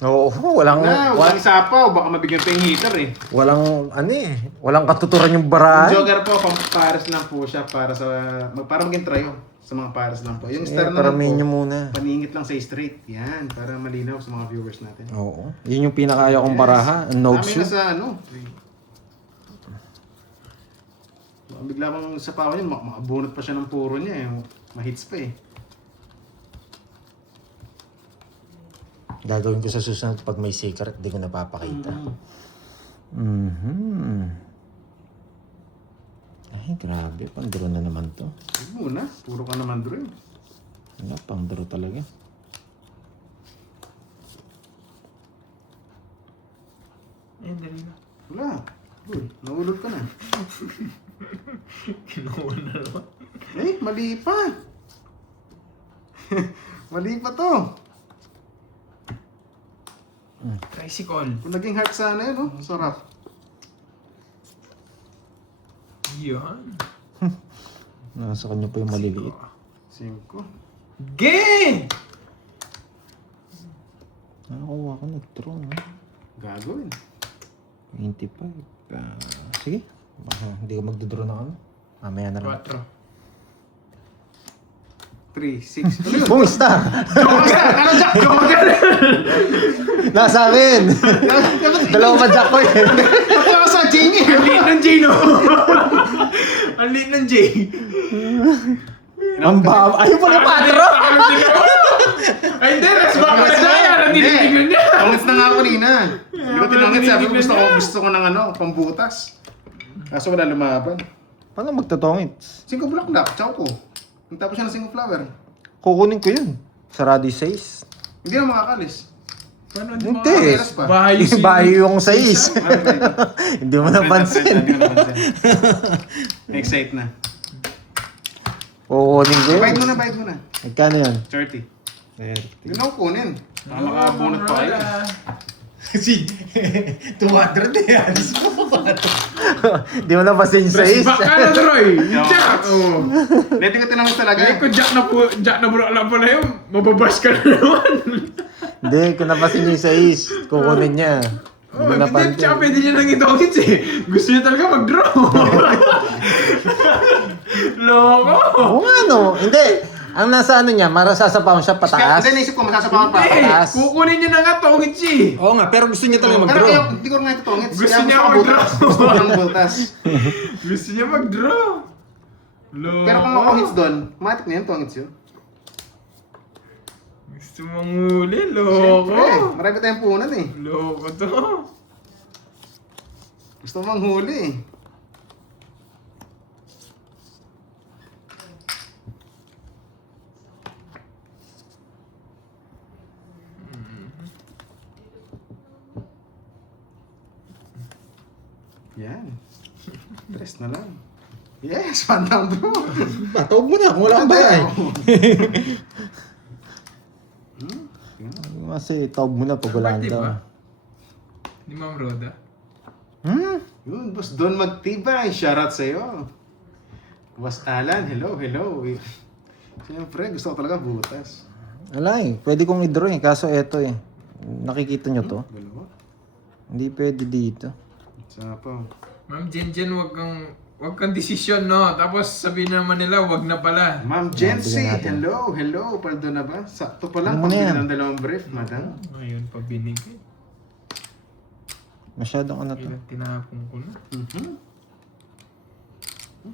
Oo, walang Walang sapaw, baka mabigyan pa yung heater eh. walang walang katuturan yung baraan. Yung jogger po, pares lang po siya para para maging trio sa mga pares lang po. Yung star naman Paramin nyo po, muna. paningit lang sa straight. Yan, para malinaw sa mga viewers natin. Oo. Yun yung pinakaya kong baraha. Ang Node Dami na shoe. sa ano. Bigla bang sa pawa niya, makabunot pa siya ng puro niya eh. Mahits pa eh. Gagawin ko sa susunod pag may secret, di ko napapakita. Ay, grabe. Pang-draw na naman to. Huwag muna, puro ka naman draw. Wala, pang-draw talaga. Eh, dali na. Wala. Uy, naulot ka na. Kinuha na naman. Eh, mali pa. Mali pa to. Tricycle. Kung naging heart sana yun, oh. Sarap. Yan. Nasa kanya pa yung maliliit. 5. Gay! Nakakuha ko, nag-draw. No? Gagawin. 25. Sige. Baka hindi ko magdodraw na ano. Mamaya na lang. 4. 3, 6. Ano yun? Bumista! Ano Jack? Joker! Nasa akin! Dalawang madyak ko eh. Pati ako sa Jamie. Ang liit ng J, no? Ang liit ng J. Ang baba. Ayun pala patro! Ay, hindi. Resback na siya. Yan ang tinitignan niya. Tongits na nga ako kanina. Hindi ko tinongits. Sabi ko gusto ko ng ano, pambutas. Kaso wala lumaban. Paano magtotongits? 5 bulaklak, chow ko. Tapos siya ng 5 flower. Kukunin ko yun. Sarado 6. Hindi na makakalis. Paano Hindi. Meras pa. Bahay Yung bahay yung 6. Ano ba ito? Hindi mo napansin. Hindi ko napansin. Excite na. Kukunin ko yun. Bite mo na. Magkano yun? 30. 30. Hindi na ako kunin. Baka makabunot pa kayo. Si 200 eh. Alis mo pa ito. Hindi mo napansin yung 6. Resback ka na, Troy. Jack! Oo. Hindi ko tinanong talaga. Ay, kung Jack na bro lang pala yun, mababash ka na naman. Hindi, kung napansin yung 6, kukunin niya. Hindi ko Hindi, napansin. tsaka pwede niya nang itongits eh. Gusto niya talaga mag-draw. Loko! Oo nga no. Hindi. Ang nasa ano niya, marasasapawan siya pataas. Hindi, naisip ko masasabahan pa. Eh, Pataas. kukunin niya na nga tongits eh. Oo nga, pero gusto niya talaga Pero mag-draw. kaya, hindi ko nga ito tongits. Gusto Kaya niya ko mag-draw. butas. Gusto ko ng butas. Gusto niya mag-draw. Loko. Pero kung ako-hits doon, matik na yun, tongits yun. Gusto mong huli, loko. Siyempre, marami tayong punan eh. Loko to. Gusto mong huli eh. Yan. Tres na lang. Yes, one down bro. Tawag mo na, kung wala kang bahay. Kasi tawag mo na pag wala Birthday daw. ba? Ni Ma'am Roda. Yun, boss Don Magtibay. Shoutout sa'yo. Boss Alan, hello. Siyempre, gusto ko talaga butas. Wala eh, pwede kong i-draw eh, kaso eto eh. Nakikita nyo to? Dalawa. Hindi pwede dito. Isa pa. Ma'am Jenjen, wag kang desisyon, no? Tapos sabihin naman nila, wag na pala. Ma'am Jency, bigyan natin. hello. Paldo na ba? Sakto pa lang, Ano na pambili yan? ng dalawang brief, madam. Ayun, pabinigay. Masyadong ano to. Ilang tinapon ko na.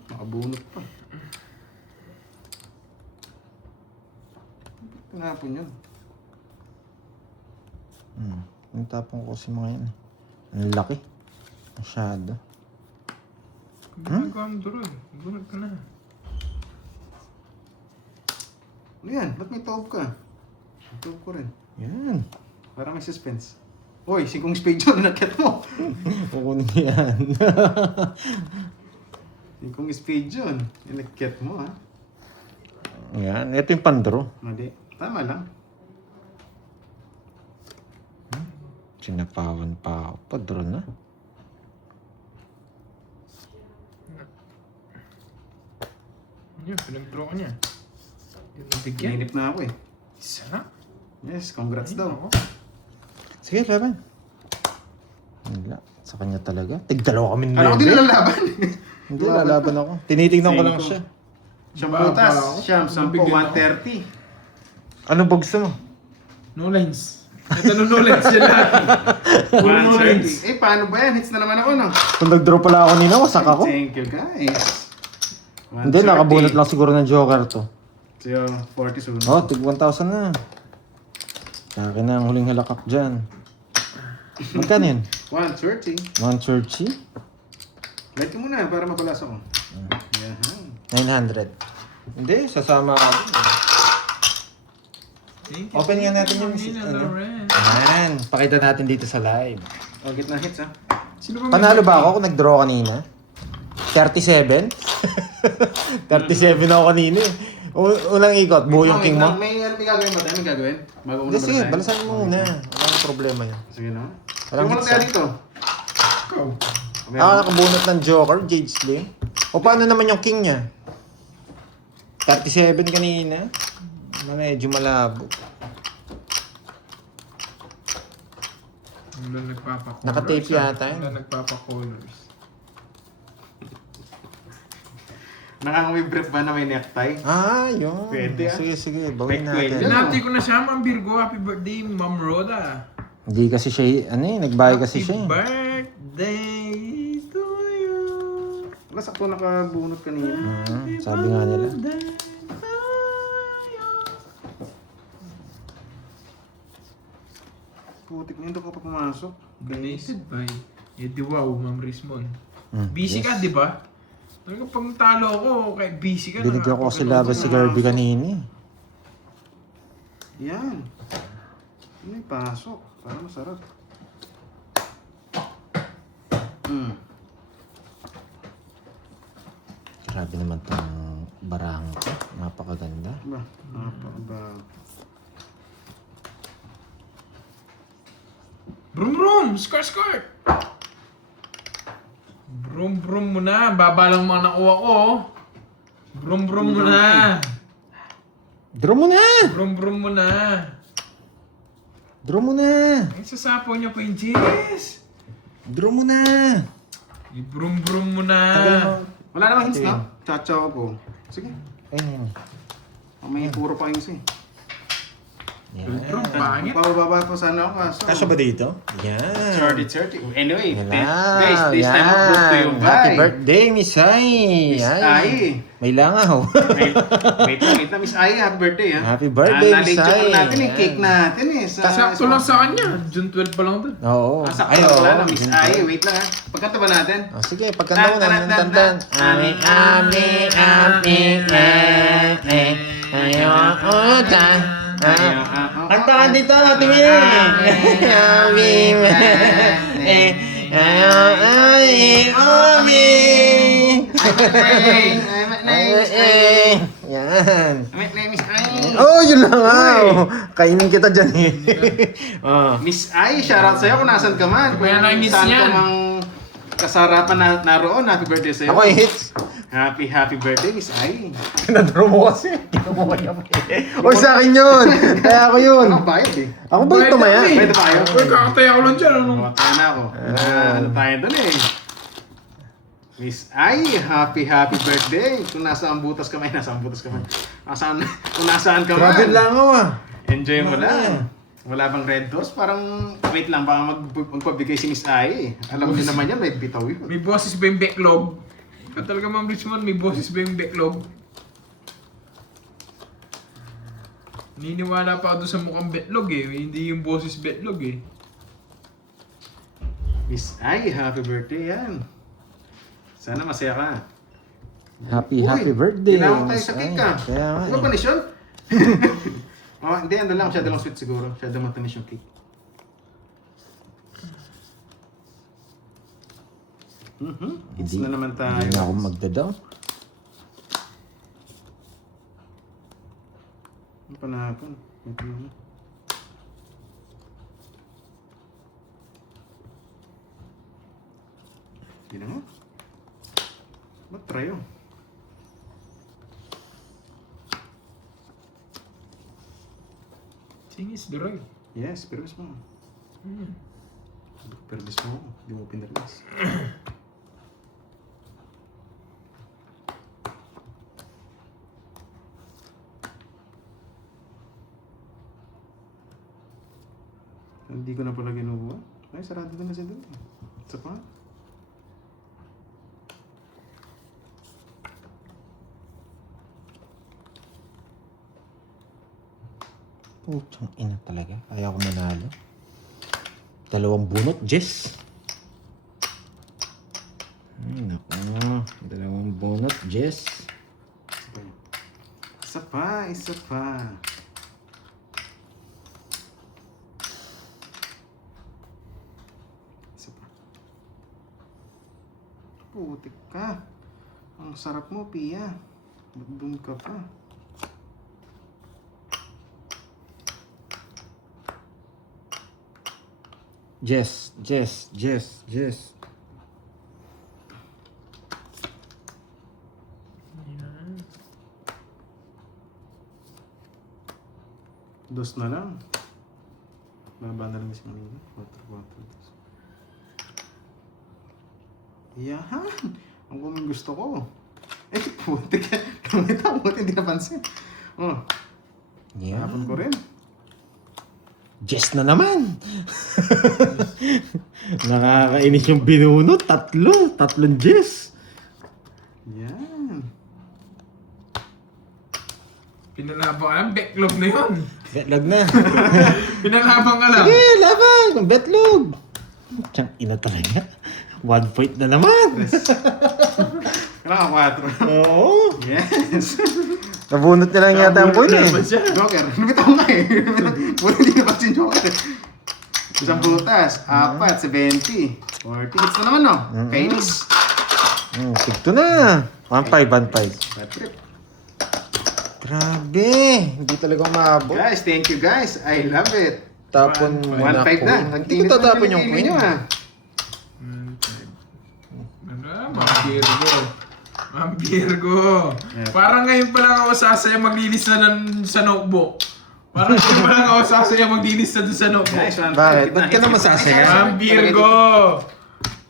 Makabunot pa. Tinapon yun. Yung tapong ko si mga yun eh. Ang laki. Masyado. Ginagawa mo doon. Bunod ka na. Ano yan? Ba't may taob ka? May taob ko rin. Yan. Para may suspense. Hoy, 5 spade yun, nakit mo. Kukunin ko yan. 5 spade yun. Nakit mo, ha? Yan. Ito yung pandraw. Mali. Tama lang. Sinapawan pa ako. Padraw na. Yun, pinag-draw ko niya. Yung bigyan. Nainip na ako eh. Isa na. Yes, congrats daw. Ako. Sige, laban. Wala. Sa kanya talaga. Tig-dalawa kami Ano ko din lalaban? Hindi, lalaban ako. Tinitignan ko lang Cinco. siya. Siyam Baba butas. ako. Siyam, 10, Bibigyan ako. 130. Ano gusto mo? No lines. Ito no lines yan lahat. No lines. 130. Paano ba yan? Hits na naman ako, no? Kung nag-draw pala ako kanina, wasak ako. Thank you, guys. Hindi, nakabunot lang siguro ng Joker to. So, 40 soon. Oh, tig 1,000 na. Sa akin na ang huling halakak dyan. Magkano yun? 130. 130? Light ko muna para mabalas ako. Yan. 900. Hindi, sasama ako. Thank you. Open nga natin yung Nina ano. Loren. Ayan, pakita natin dito sa live. Oh, gitna hits, ha? Sino ba may Panalo ba birthday? ako kung nag-draw kanina? 37? 37 ako kanina eh. Unang ikot, buo yung king mo. May gagawin ba tayo? May gagawin? Bago Hindi, muna sige, balasahin? balasan mo muna. Walang problema yun. Sige, no? Walang Yung hits, tayo ah. dito. Ikaw. Ako nakabunot ng Joker, Jade Sling. O paano naman yung king niya? 37 kanina. Medyo malabo. Wala nagpapakolors. Naka-tape yata yun. Wala nagpapakolors. Nakaka-brief ba na may necktie? Ah, yun. Pwede, ah. Sige, sige. Bawin Wait, natin. Binati ko na siya, Ma'am Virgo. Happy birthday, Ma'am Rhoda. Hindi kasi siya, nagbayad kasi siya. Happy birthday to you. Wala, sakto nakabunot kanina. Sabi nga nila. Putik na, hindi ko pa pumasok. Donated by Eddie Wow, Ma'am Rismon. Mm, Busy ka, di ba? Talaga pag talo ako, kahit busy ka, Binigyan ko kasi laban si Garby kanina. Yan. May pasok. Para masarap. Grabe naman itong barang ko. Napakaganda. Ba, napakabag. Brum brum! Skirt skirt! Brum brum mo na. Baba lang mga nakuha ko. Oh. Brum brum mo na. Draw mo na! Brum brum mo na. Draw mo na! Ay, sasapaw niya pa yung Jess. Draw mo na! I-brum brum mo na. Tagal mo. Wala namang hints, Sige. no? Chachaw ko. Sige. Ayun. May puro pa hints, eh. Yan. Brum, pangit. Bababa pa sana ako, kaso. Kasya ba dito? Yan. 30. Anyway, Wow, this time of birth to you, yan. Happy bye. birthday, Miss Ai. Miss Yan. Ai. May langaw. Wait lang, Miss Ai, happy birthday, ha? Happy birthday, Miss Na-late Ai. natin, Yan. cake natin, eh. Sakto lang sa kanya. June 12 pa lang doon. Oo. Sakto Ay, lang oo. pala na, Miss Ai. Wait lang, ha? Pagkanta ba natin? Oh, sige, pagkanta mo na ng tantan. Ami, Ayo, utan. Kanta ka dito, tingin Yan. Miss Ai. Oh, yun lang kainin kita dyan eh. Miss Ai, shoutout sa'yo kung nasan ka man. Kaya na-miss saan yan. ka mang kasarapan na naroon, happy birthday sa'yo. Ako hits. Happy birthday, Miss Ai. Pinadro mo kasi. O sa akin yun. Kaya ako yun. Ako bayad, eh. Ako ba yung tumaya? Bayad pa kayo. Uy, kakataya ko lang dyan. Ano? Mataya na ako. Ano tayo doon, eh. Miss Ai, happy birthday. Kung nasaan butas ka man, kung nasaan ka man. Grabe lang ako Enjoy mo lang. Wala bang red doors? Parang, wait lang, baka magpabigay si Miss Ai. Alam mo naman yan, may bitaw yun. May boses ba yung backlog? Ikaw talaga, Ma'am Richmond, may boses ba yung backlog? Niniwala pa ako doon sa mukhang betlog eh. Hindi yung boses betlog eh. Miss Ai, happy birthday yan. Sana masaya ka. Happy Uy, birthday. Tinawag tayo sa Miss cake Ai. ka. Kaya nga Ano eh. ba nisyon? Oh, hindi, ano lang, masyado lang sweet siguro. Masyado matamis yung cake. It's na naman tayo. Hindi na ako magdadaw. Ano pa natin? Ito na. Hindi na nga. Ba't try yun? Singis, Duroy. Yes, pero mo. Permis mo, hindi mo pinarmis. Hindi ko na pala ginubuha. Ay, sarado na kasi doon. Isa pa. Putang ina talaga. Ayaw ko manalo. Dalawang bunot, Jess. Ay, naku. Dalawang bunot, Jess. Isa pa. Isa pa. Isa pa. Putik ka. Ang sarap mo, Pia. Ba't doon ka pa? Jess. Dos na lang. Baba na lang si Manila. 4. Yan. Ang kuming gusto ko. Eh, puti ka. Kamita, buti hindi napansin. Oh, Yeah. hapon ko rin. Jess na naman. Nakakainis yung binunot. Tatlong Jess. Yan. Pinalabang ka lang, backlog na yun. Betlog na. Pinalabang ka lang. Sige, laban. Betlog. Tiyang ina talaga. 1 point na naman. Kailangan 4. Oo. Yes. Nabunot niya lang yata ang point eh. Joker. Lumit ako nga eh. Buti hindi napansin Joker. Isang butas. 4, 70. 40. Hits na naman no? Phoenix. Tigto na. 1-5. Bad trip. Grabe. Hindi talaga umabot. Guys, thank you guys. I love it. Tapon mo 1-5 na na. Hindi ko tatapon yung queen. Mga Virgo. Mga Virgo. Yeah. Parang ngayon pa lang ako sasaya maglilista sa notebook. Parang ngayon pa lang ako sasaya maglilista doon sa notebook. Guys, 1-5. Bakit? Ba't ka naman sasaya? Mga Virgo.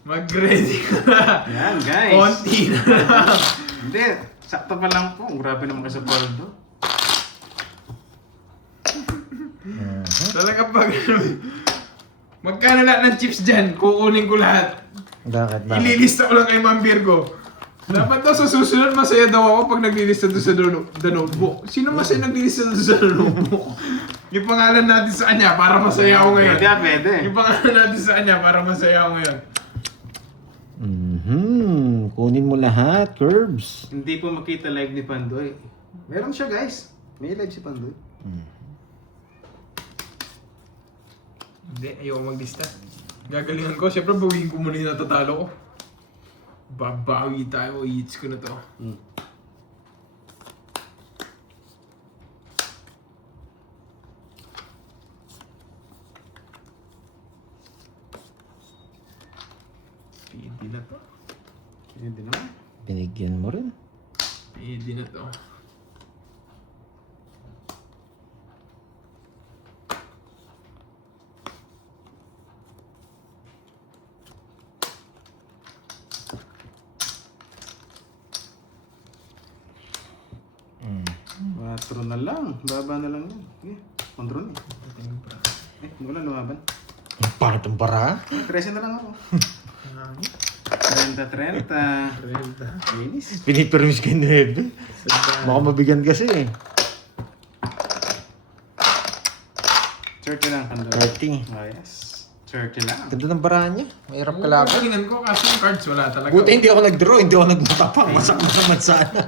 Mag-ready ka na. Yan, guys. Konti na lang. Hindi. Sakto pa lang po. Grabe naman kayo sa Poldo. Talaga pag... Magkano lahat ng chips dyan? Kukunin ko lahat. Bakit? Ililista ko lang kay Ma'am Virgo. Dapat daw sa susunod, masaya daw ako pag naglilista doon sa the notebook. Sino masaya naglilista doon sa notebook? Yung pangalan natin sa kanya para masaya ako ngayon. Pwede. Yung pangalan natin sa kanya para masaya ako ngayon. Kunin mo lahat, Curbs. Hindi po makita live ni Pandoy. Meron siya guys. May live si Pandoy. Hindi, ayoko maglista. Gagalingan ko. Siyempre, bawiin ko muna yung natatalo ko. Babawi tayo. I-hits ko na to. Pwede na to. Hindi naman. Binigyan mo rin. Pwede na to. Patro na lang. Baba na lang yan. Okay. Control eh. Wala lumaban. Ang pangit ang bara. 13 na lang ako. 30. Linis. Pinipermis ka ni Hebe. Baka mabigyan kasi eh. 30 lang. Pandoy. 30. Ah, yes. 30 lang. Ganda ng bara niya. Mahirap kalaban. Gagalingan ko kasi yung cards wala talaga. Buti hindi ako nag-draw, hindi ako nagmatapang. Masakit naman sana.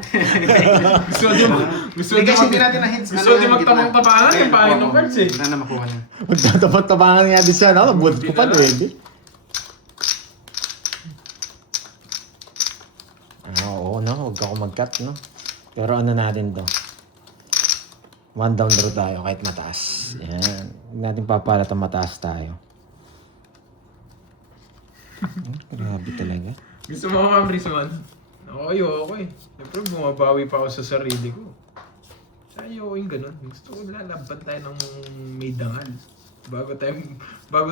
Gusto Hindi kasi hindi natin na-hits. Gusto din magtamang-tapangan yung pangin ng cards eh. Wala na makuha niya. Magtatapat-tapangan nga din sana. Nabuhat ko pa, Hebe. Oo, no? Huwag ako mag-cut, no? Pero ano natin to? 1 down draw tayo kahit mataas. Yan. Huwag natin papalat ang mataas tayo. Grabe talaga. Gusto mo Ma'am Rizwan? Ako ayoko eh. Siyempre bumabawi pa ako sa sarili ko. Ayoko yung ganun. Gusto ko lalaban tayo ng may dangal. Bago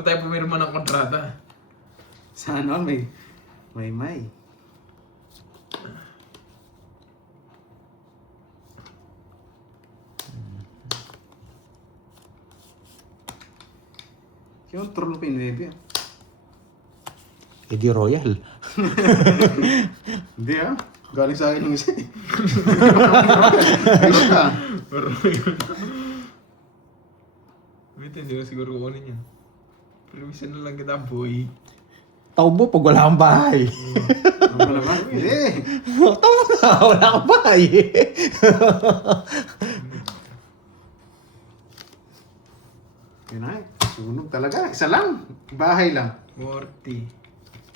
tayo pumirma ng kontrata. Sana may. Yung troll pa yung Navy. Eddie Royal. Hindi ah. Galing sa akin yung isa eh. Ano ka? Wait, hindi ko siguro kukunin yun. Permission na lang kita, boy. Taubo pag wala kang bahay. Ano ba naman? Hindi. Taubo na, wala kang bahay. Yun na. Sunog talaga. Isa lang. Bahay lang. 40.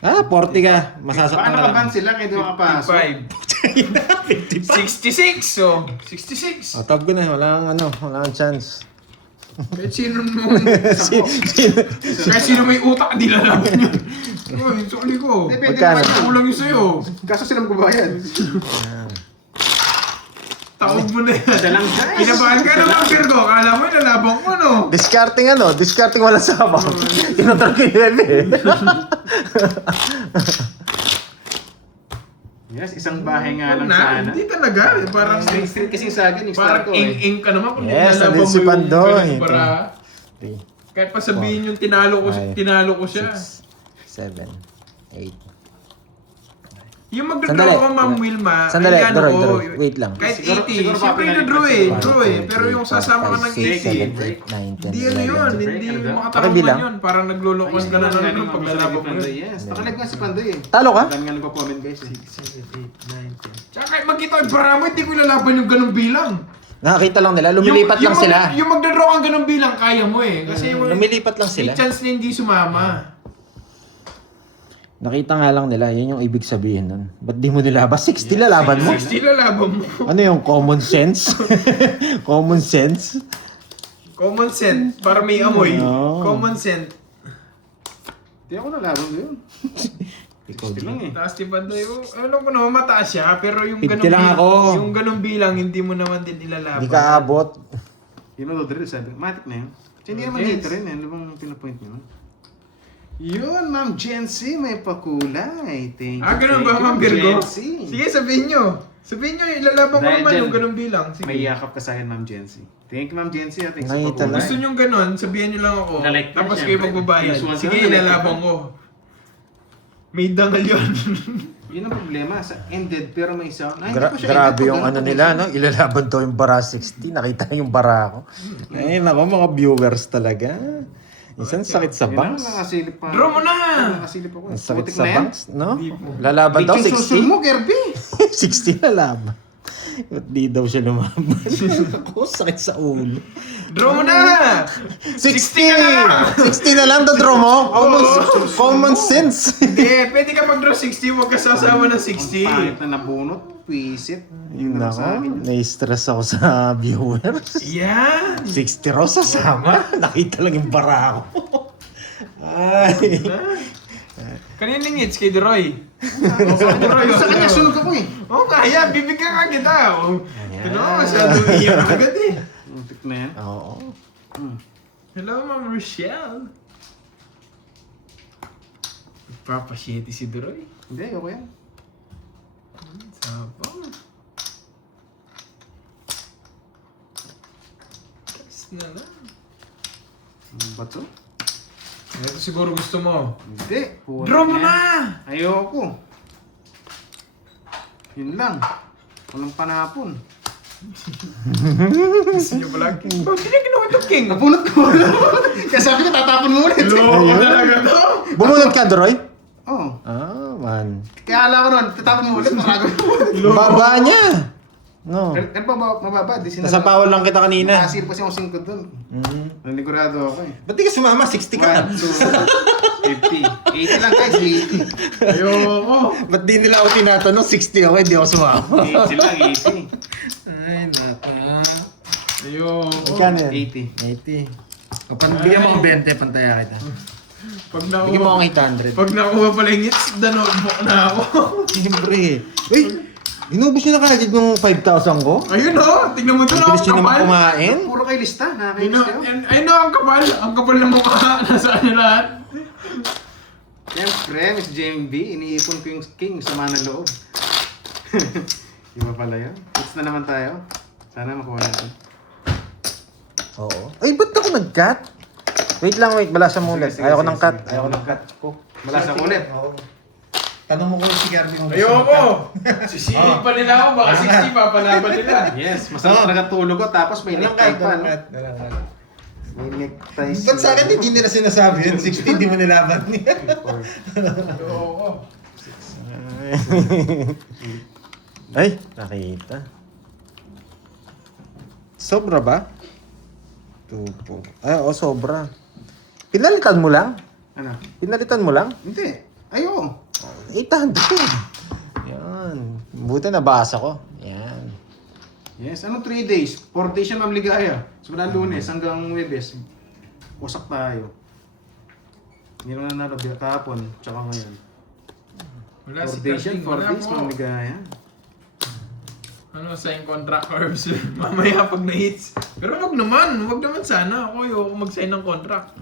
40 ka. Masasaktan Paano ka ka ban lang. sila kaya di makapasok? 55. 66, oh. 66. Oh, top ko na. Wala kang chance. Kahit sino kahit sino may utak, di lalaban yun. Oh, yung sukli ko. Hindi, pwede Magkano? naman. Kulang yun sa'yo. Kaso sila magbabayad. Taog mo na yan. Isa lang guys. Pinabahan ka naman, Virgo. Akala mo, ilalabang mo, no? Discarding wala sabang. Tinatag ko yung eh. Yes, isang bahay nga lang Na, sana. hindi talaga. Parang, Straight kasi sa akin, yung start parang ko eh. ing ka naman kung Yes, nilalaban nandun mo si yung Pandoy. ganun para... Kahit pa sabihin yung tinalo ko siya. 7, 8. Yung Sandali. magdodraw ka, Ma'am Wilma, Sandali, ayan, draw, oo. draw. Wait lang. Kahit Siguro 80, pa siyempre pinalik draw pa eh, sa draw eh. Pero yung sasama ka ng 80, 9, 10, hindi ano yun, hindi makatarungan Pakibilang. yun. Parang naglulokos ka na ng pag lalabang mo yun. Yes, nakalag nga si Pandoy eh. Talo ka? Dami nga nagpa-comment guys eh. 7, 8, 9, 10. Tsaka kahit magkita ko yung baramo, hindi ko ilalaban yung ganung bilang. Nakakita lang nila. Lumilipat lang sila. Yung magdadraw kang ganung bilang, kaya mo eh. Kasi Lumilipat lang may sila. chance na hindi sumama. Nakita nga lang nila. Yan yung ibig sabihin nun. Ba't di mo nilabas? 60 lalaban mo? 60 lalaban mo. Ano yung common sense? Common sense? Common sense, para may amoy. Oo. Common sense. Hindi ako nalaban yun. Ikaw 60 lang eh. Taas ni Pandoy, alam ko naman mataas siya, pero yung 50 ganung lang ako. yung ganung bilang, hindi mo naman din ilalaban. Di ka abot. Yun ang drill sabi. Matic na yun. Kasi hindi naman Yes. hater rin eh. Ano bang pinapoint nyo? Yun, Ma'am Jency, may pakulay. Thank you. Ganun ba, thank you, Ma'am Virgo? Jency. Sige, sabihin nyo. Sabihin nyo, ilalaban ko Dahil naman dyan, yung ganung bilang. Sige. May yakap ka sa akin, Ma'am Jency. Thank you, Ma'am Jency. Thanks sa Nakita pakulay. lang. Gusto nyo ganun, sabihin nyo lang ako. Na-like ka, Tapos kayo syempre. magbabayad. Usual Sige, ka, na-like ilalaban ka. ko. May dangal yun. Yun ang problema. Sa ended, pero may isa. Hindi ko siya Grabe ended, yung ganun ano pa nila, siya. no? Ilalaban to yung bara 60. Nakita yung bara ko. Ay, nako, mga viewers talaga. Minsan sakit sa Yun na, bangs. nangasilip pa. Draw mo na! Nangasilip ako. Ang sakit Putik sa na yan. bangs, no? Hindi po. Lalaban daw Bikin susul 60. mo, Kirby. 60 lalaban. Ba't di daw siya lumaban? Ako, sakit sa ulo. Draw mo na! 60! 60 na lang, draw mo? Common sense. Hindi, pwede ka mag-draw 60, huwag ka sasama ng Ang 60. pangit na nabunot. Pisit. Yun na sa Nako, akin. nai-stress ako sa viewers. Yan! 60 raw sasama. Nakita lang yung bara ko. Ay. Kaninang hits kay Deroy? Sa kanya, sunog ako eh. Oo nga, yan. Bibigyan ka kita. Ito na, masyado iyak agad eh. Putik na yan. Oo. Hello, Ma'am Rochelle. Papashiti si Deroy. Hindi, ayoko yan. Sabang. Tapos na lang. Bato? Ito siguro gusto mo. Hindi. Putik Draw mo yan. na! Ayoko. Yun lang. Walang panapon. Gusto niyo pala? Oh, sino yung ginawa ito, King? Napunot ko. Kaya sabi ko, tatapon mo ulit. Loko talaga to. Bumunod ka, Droy? Oo. Ah, man. Kaya alam ko nun, tatapon mo ulit. Maragawin mo ulit. Baba niya. No. Kan ba mababa? Di Nasa power lang kita kanina. Nakasir pa siya kung 5 dun. Nanigurado ako eh. Ba't di ka sumama? 60 ka. 1, 2, 50. 80 lang guys, 80. Ayoko. Ba't di nila ako tinatanong? 60 ako, hindi ako sumama. 80 lang, 80. Ay, nako. Ayoko. Magkano yan? 80. 80. Bigyan mo ako 20, pantaya kita. Pag Bigyan mo nakuha, akong 800. pag nakuha pala yung hits, the notebook na ako. Siyempre. Uy! Inubos nyo na kagad yung 5,000 ko? Ayun o, tignan mo ito Ang na bilis nyo ang naman kapal. kumain. Puro kayo lista. Ayun Nakakainis kayo. o, ang kapal. Ang kapal ng mukha. Nasaan nyo lahat? Siyempre, Miss JMB, iniipon ko yung king sa mana loob. Iba pala yun. Hits na naman tayo. Sana makuha natin. Oo. Ay, ba't ako nag-cut? Wait lang, wait. Balasan mo ulit. Sige, Ayoko sige, ng cut. sige. Ayoko ng cut ko. Malasa ko ulit. Oo. Tanong mo kung si Garvey kung Ayoko. Sisihin pa nila ako. Baka 60 pa palaban nila. Yes, masarap talaga tulog ko. Tapos may necktie pa, no? May necktie. Ba't sa akin hindi nila sinasabi yun? 16, di mo nilaban niya. Ayoko. Ay, nakita. Sobra ba? 2, 4. Ay, oo, sobra. Pinalitan mo lang? Ano? Pinalitan mo lang? Hindi. Ayo. 800. Yan. Buti nabasa ko. Yan. Yes, ano 3 days? 4 days siya Ma'am Ligaya. Simula Lunes hanggang Webes. Wasak tayo. Hindi naman nanalo kahapon, tsaka ngayon. Wala 4 si days yan, Karting. 4 Wala days Ma'am mo. Ligaya. Ano, sign contract herbs. Mamaya pag na-hits. Pero wag naman sana. Ako ayoko mag-sign ng contract.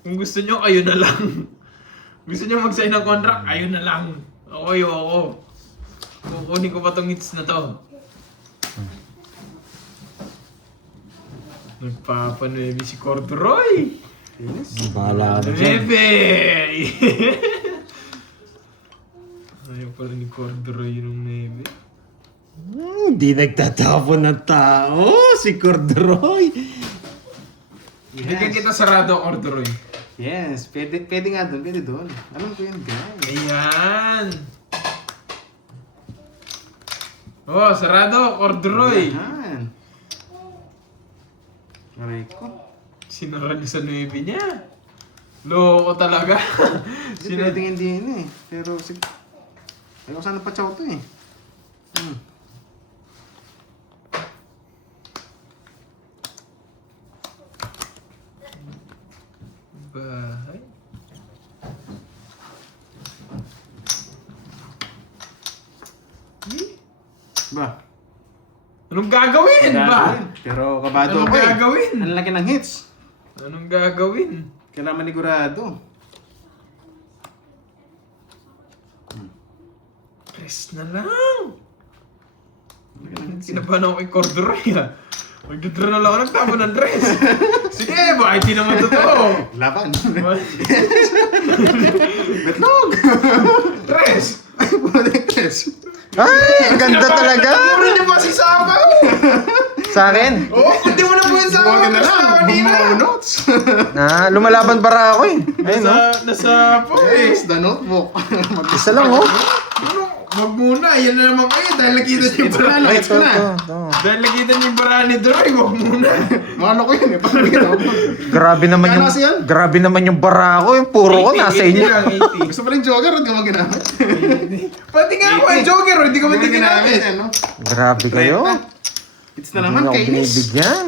Kung gusto nyo, kayo na lang. Gusto nyo mag-sign ng contract, ayun na lang. Ako ayoko. Kukunin ko pa tong hits na to. Nagpapanuebi si Corduroy. Yes. Bahala ka na dyan. Nuebe! Ayaw pala ni Corduroy yung nebe. Hindi nagtatapon ng tao. Si Corduroy. Bigyan kita sarado, Corduroy. Yes, pwede nga doon, pwede doon. Alam ko yan, guys. Ayan! Oh, sarado, Corduroy. Yan. Aray ko. Sinara niya sa 9 niya. Loko talaga. Hindi pwedeng hindi yun eh. Pero sige. Ayaw ko sana pa-chow to eh. Bahay. Ba? Anong gagawin ba? Pero kabado Anong ako eh. gagawin? Ang laki ng hits. Anong gagawin? Kailangan manigurado. Press na lang. Kinabahan ako kay Corduroy ah. Magdadraw na lang ako nagtama ng dress. Sige, baka hindi naman totoo. Laban. Betlog! Dress! Ay, puro necklace. Ay, ang ganda talaga. Puro niyo pa si Sabaw! Sa akin. Oo, kundi mo na po yung Sabaw. Buwagin na lang. Kanina. Bumawa notes. Lumalaban para ako eh. Ayun, no? Nasa po eh. Yes, the notebook. Isa lang, oh. Ano? Wag muna, yan na naman kayo dahil nakita niyo yung Ito na, bara. Ay, ito na. ito. Dahil nakita niyo yung bara ni Droy, wag muna. Ano ko yun eh. Paano ginawa mo? Grabe naman yung, Kano kasi yan? grabe naman yung bara ko. Yung puro ko 80, nasa 80 inyo. lang, 80. Gusto pa rin jogger, hindi mo ginamit. Pati nga ako eh, Joker, hindi ko Hindi man ginamit. ano? Grabe kayo. Hits na Hindi naman, na ako kainis. binibigyan.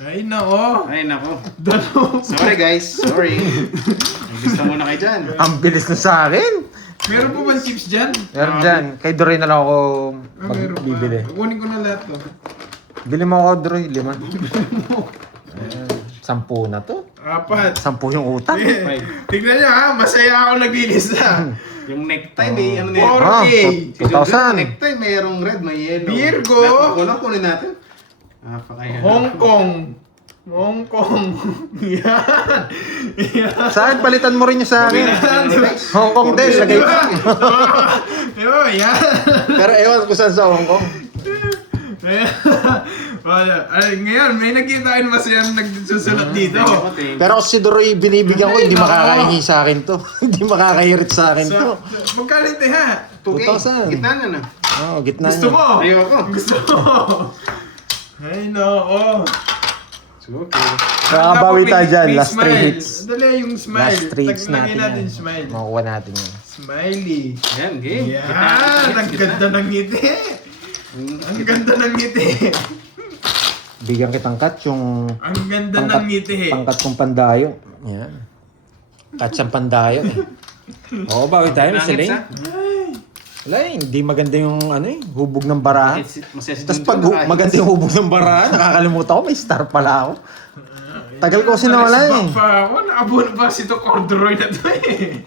Ay nako. Ay, nako. Dalaw. Sorry guys, sorry. Naglista muna kayo dyan. Ang bilis na sa akin. Meron po ba chips dyan? Meron dyan. Kay Dory na lang ako Meron pa. magbibili. Kukunin ko na lahat to. Bili mo ako, Dory. 5. Ayan. 10 na to. 4. 10 yung utang. Tignan niyo ha, masaya ako naglilista. Yung necktie, may ano na 4K. Si Jojo, 2,000. necktie, mayroong red, may yellow. Virgo. Kunin natin. Napakaya. Hong Kong. Hong Kong. Yan. Yan. Sa akin, palitan mo rin yung sa akin. Hong Kong din. Lagay Diba? Diba? Yan. Pero ewan ko saan sa Hong Kong. Ay, ngayon, may nakita yung masayang nagsusulat dito. Pero si Dory, binibigyan ko, hindi makakahingi sa akin to. Hindi makakahirit sa akin to. Magkano ito ha? 2,000. Gitna na na. Oo, gitna Gusto niya. mo? Ayoko. Gusto mo? Ay, nako. Okay. Nakakabawi tayo dyan. May Last 3 smile. hits. Dali yung smile. Last 3 hits Taglagay natin yan. smile. Makukuha natin yan. Smiley. Yan, game. Yan, ang ganda ng ngiti. Ang ganda ng ngiti. Bigyan kitang cut yung Ang ganda ng ngiti. pangkat kong pandayo. Yan. Cut siyang pandayo eh. Oo, bawi tayo. May Langit siling. sa? Ay, Wala hindi maganda yung ano hubog ng barahan. Masaya si Tapos Junjun, pag nakahits. maganda yung hubog ng barahan, nakakalimutan ko, may star pala ako. Tagal ko kasi nawala eh. Pa ako, nakabuno pa si to corduroy na to eh.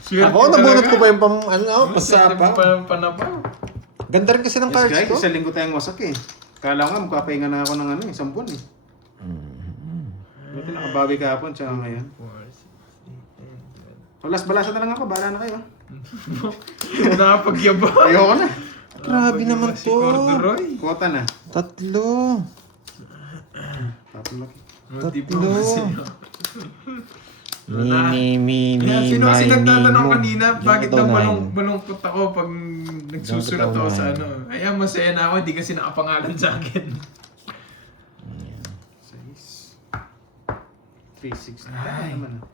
Swerte Ako, nabunot talaga. ko pa yung pasapa. Panapaw. Ganda rin kasi ng Yes cards guys, ko. isang linggo tayong wasak eh. Kala ko nga, magpapahinga na ako ng ano, isang buwan eh. Buti nakabawi kahapon, tsaka ngayon. Palas balasa na lang ako, bahala na kayo. Nakapagyaba. Ayoko na. Grabe naman Si to. corduroy. Kuwata na. 3. Tapos laki. Buti pa Tatlo. kasi. Mini, Kaya sino kasi nagtatanong mo. kanina, bakit Ito, daw nine. balungkot ako pag nagsusulat Ito, ako sa nine. ano. Ay, masaya na ako, hindi kasi nakapangalan sa akin. 3-6 na. Ay, naman ah.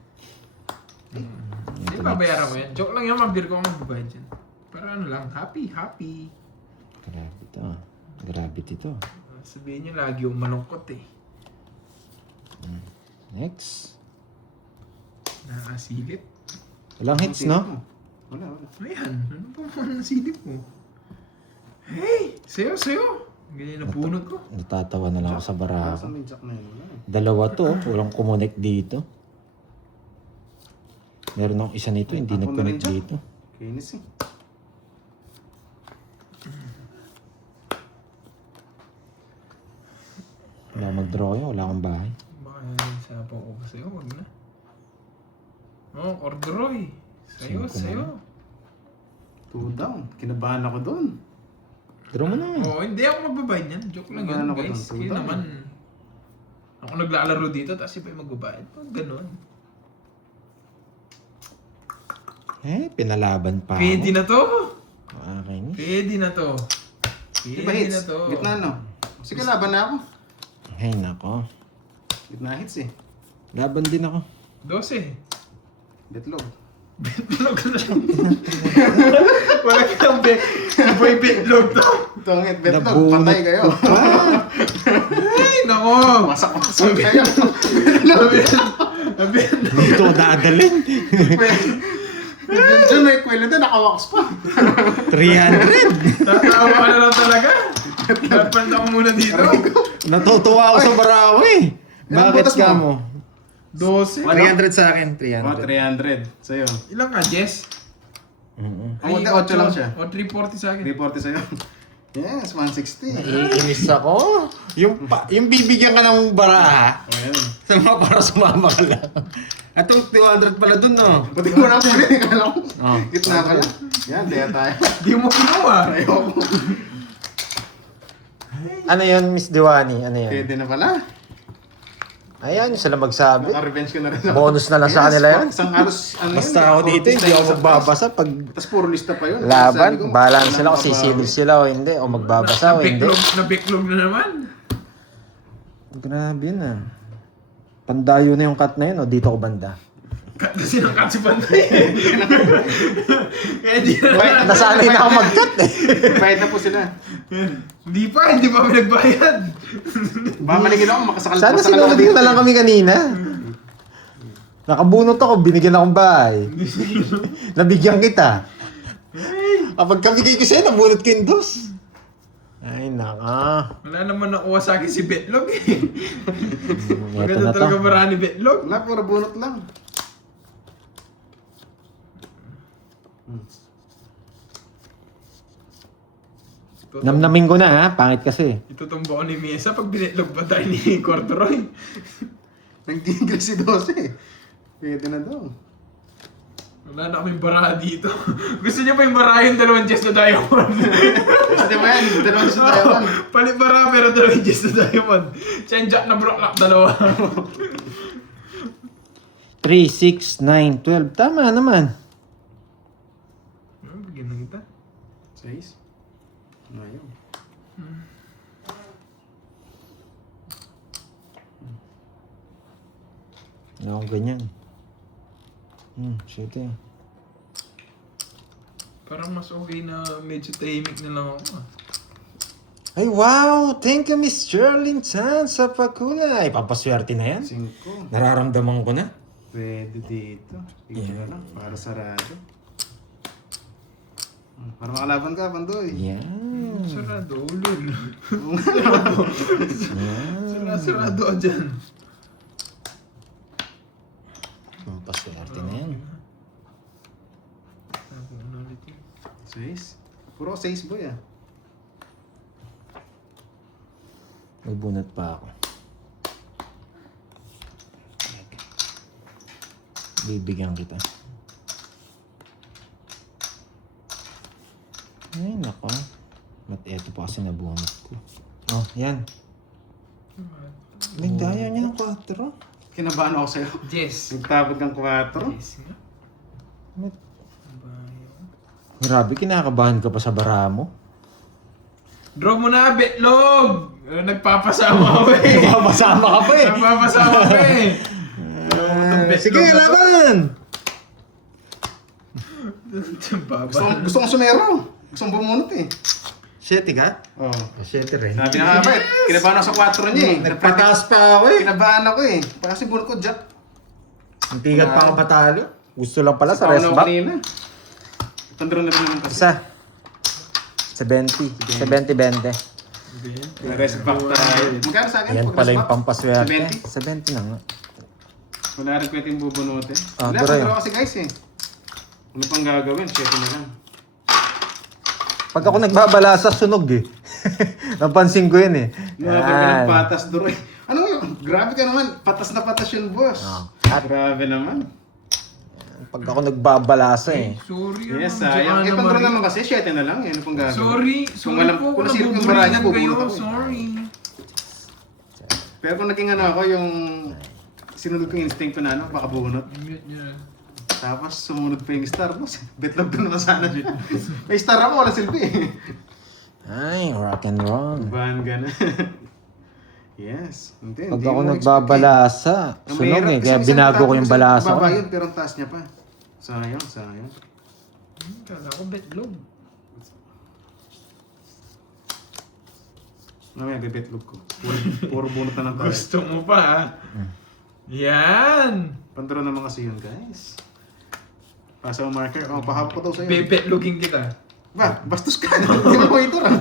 Hindi babayaran ko yan. Joke lang yan, mabir ko ako magbabayad dyan. Para ano lang, happy. Grabe to. Grabe to. Sabihin niyo lagi yung malungkot eh. Next. Nakasilip. Walang hits, no? Wala. Ayan, ano pa mga nasilip mo? Hey, sayo. Ganyan na punot ko. Natatawa na lang ako sa bara Saan ko. may jack na yun? Wala eh. Dalawa to, walang kumonek dito. Meron akong isa nito, hindi Ako na rin nag-connect dyan. dito. Kinis eh. Wala akong mag-draw yun, wala akong bahay. Baka sapaw ko pa sa'yo, wag na. Oh, corduroy. Sayo. Cinco 2 down. Kinabahan ako doon. Draw mo na. Oo, hindi ako magbabayad niyan. Joke lang yun, Ano ko guys. doon? Kaya Tuta. naman. Ako naglalaro dito, tapos iba yung magbabayad. Ganon. Pinalaban pa Pwede ako. na to. Okay. Pwede na to. Di ba Pwede hits? na to. Gitna no? Sige, laban na ako. Ay, nako. Gitna hits eh. Laban din ako. 12. Betlog. Bitlog na lang. Wala ka ng boy bitlog to. Tungit, betlog. Nabunot Patay kayo. ko pa. Ay, nako. Wasak kayo. Dito ko dadalhin. Diyan may kwelo doon, nakawax pa. 300. Tatawa ka na lang talaga. Napanta ko muna dito. Natutuwa ako sa Barawe. Ilang Bakit butas ka mo? mo? 12. 300 sa akin, Oh, 300. Sa'yo. Ilang ka, Jess? Ako, 8 lang siya. O, 340 sa akin. 340 sa'yo. Yes, 160. Iinis ako. Yung bibigyan ka ng bara, Ayan. para sumama ka lang. At yung 200 pala dun, no? Pati ko na pala, kala ko. Oh. Gitna ka lang. Yan, daya tayo. Di mo kinuha. Ayoko. Ano yun, Miss Diwani? Ano yun? Pwede na pala. Ayan, sila magsabi. Naka-revenge ka na rin ako. Bonus na lang sa kanila yan. Isang alos, ano Basta ako dito, hindi ako magbabasa pag Tapos puro lista pa yun. Sabi laban. ko, Bahala na sila kung mababawi. sisilip sila o hindi. O magbabasa o hindi. Nabiklog na naman. Grabe yun ah. Pandayo na yung cut na yun o dito ko banda. Cut kasi ng cut si Panday. Kaya di na lang. Nasanay na ako mag-cut eh. Bayad na po sila. Hindi pa pinagbayad. Baka maligin ako, makasakal Sana masakal ako sinunod dito. mo na lang kami kanina. Nakabunot ako, binigyan akong bahay. Nabigyan kita. Kapag kabigay ko sa'yo, nabunot ko yung dos. Ay, naka. Wala naman nakuha sa akin si Betlog eh. Ito Maganda na to. talaga marami Betlog. Wala, puro bunot lang. Namnamin ko na ha, pangit kasi. Itutumbo ko ni Mesa pag binitlog ba tayo ni Corduroy. Nagtigil si 12. Pwede na daw. Wala na kaming baraha dito. Gusto niyo pa yung baraha yung dalawang chest na diamond? Di ba yan? Dalawang sa Taiwan. Palit baraha pero dalawang chest na diamond. Siya yung jack na broklak dalawa. 3, 6, 9, 12. Tama naman. Bigyan na kita. 6. Ayaw. Wala akong ganyan. Sige. Parang mas okay na medyo tahimik na lang ako. Ay, wow! Thank you, Miss Sherlyn Chan sa pakulay. Papaswerte na yan. 5. Nararamdaman ko na. Pwede dito. Ito na lang. Para sarado. Para makalaban ka, Pandoy. Yan. Sarado, ulol. Yan. Sarado ka dyan. Ang paswerte na yan. 6. Puro 6 boy ah. May bunot pa ako. Bibigyan kita. Ay, nako. Ba't eto pa kasi nabunot ko? Oh, yan. Nagdaya niya ng 4. Kinabahan ako sa'yo. Yes. Nagtabod kang 4. Yes nga. Grabe, kinakabahan ka pa sa bara mo. Draw mo na, Betlog! Nagpapasama ako eh. Mapasama ka pa Nagpapasama ka eh. Sige, laban! Gusto kong sumero. Gusto kong bumunot eh. 7 ka? Oo. 7 rin. Sabi na nga ba eh. Kinabahan ako sa 4 niya eh. Nagpataas pa ako eh. Kinabahan ako eh. Kasi bunot ko jack. Ang tigat pa ang patalo. Gusto lang pala sa Pauna rest ako back. kanina. Tandaro na rin naman kasi. Isa. 70. 70-20. Rest back tayo. Magkano sa akin? Yan pag pala rest yung back? pampaswerte. 70? 70 na nga. Wala rin kwenta yung bubunutin. Ah, Wala, duro yun. tandaro kasi guys eh. Ano pang gagawin? 7 na lang. Pag ako nagbabalasa, sunog eh. Napansin ko yun eh. Grabe ka ng patas duro eh. Ano yun? Grabe ka naman. Patas na patas yun, boss. Oh. Grabe naman. Pag ako nagbabalasa eh. Sorry Yes, naman, sayang. Joanna Eh, panduro Marie. naman kasi 7 na lang. Ano pang gagawin? Sorry. Kung Sorry alam, po. kung nasirip yung bara niya, Nabubulainan kayo. bubunot ako eh. Sorry. Pero kung naging ano ako, yung sinunod ko yung instinct ko na ano, baka bunot. Mute niya. Tapos sumunod pa yung star, boss. Betlog ko naman sana dyan. May star ako, wala silbi eh. Ay, rock and roll. Bahan ka na. Yes. Hindi, Pag hindi ako mo nagbabalasa, expect eh. Ang sunog mahirap eh. kasi Kaya minsan binago ko yung tapos balasa ko. Baba yun, pero ang taas niya pa. Sayang, sayang. Kala ko Betlog. Mamaya, bebetlog ko. Puro bunot na lang tayo. Gusto mo pa ha? Yan! Pandaro naman kasi yun, guys. Pasa mo marker. Oh, pahap ko daw sa'yo. Bebetlogin kita. Ba, bastos ka. Hindi mo hater ah.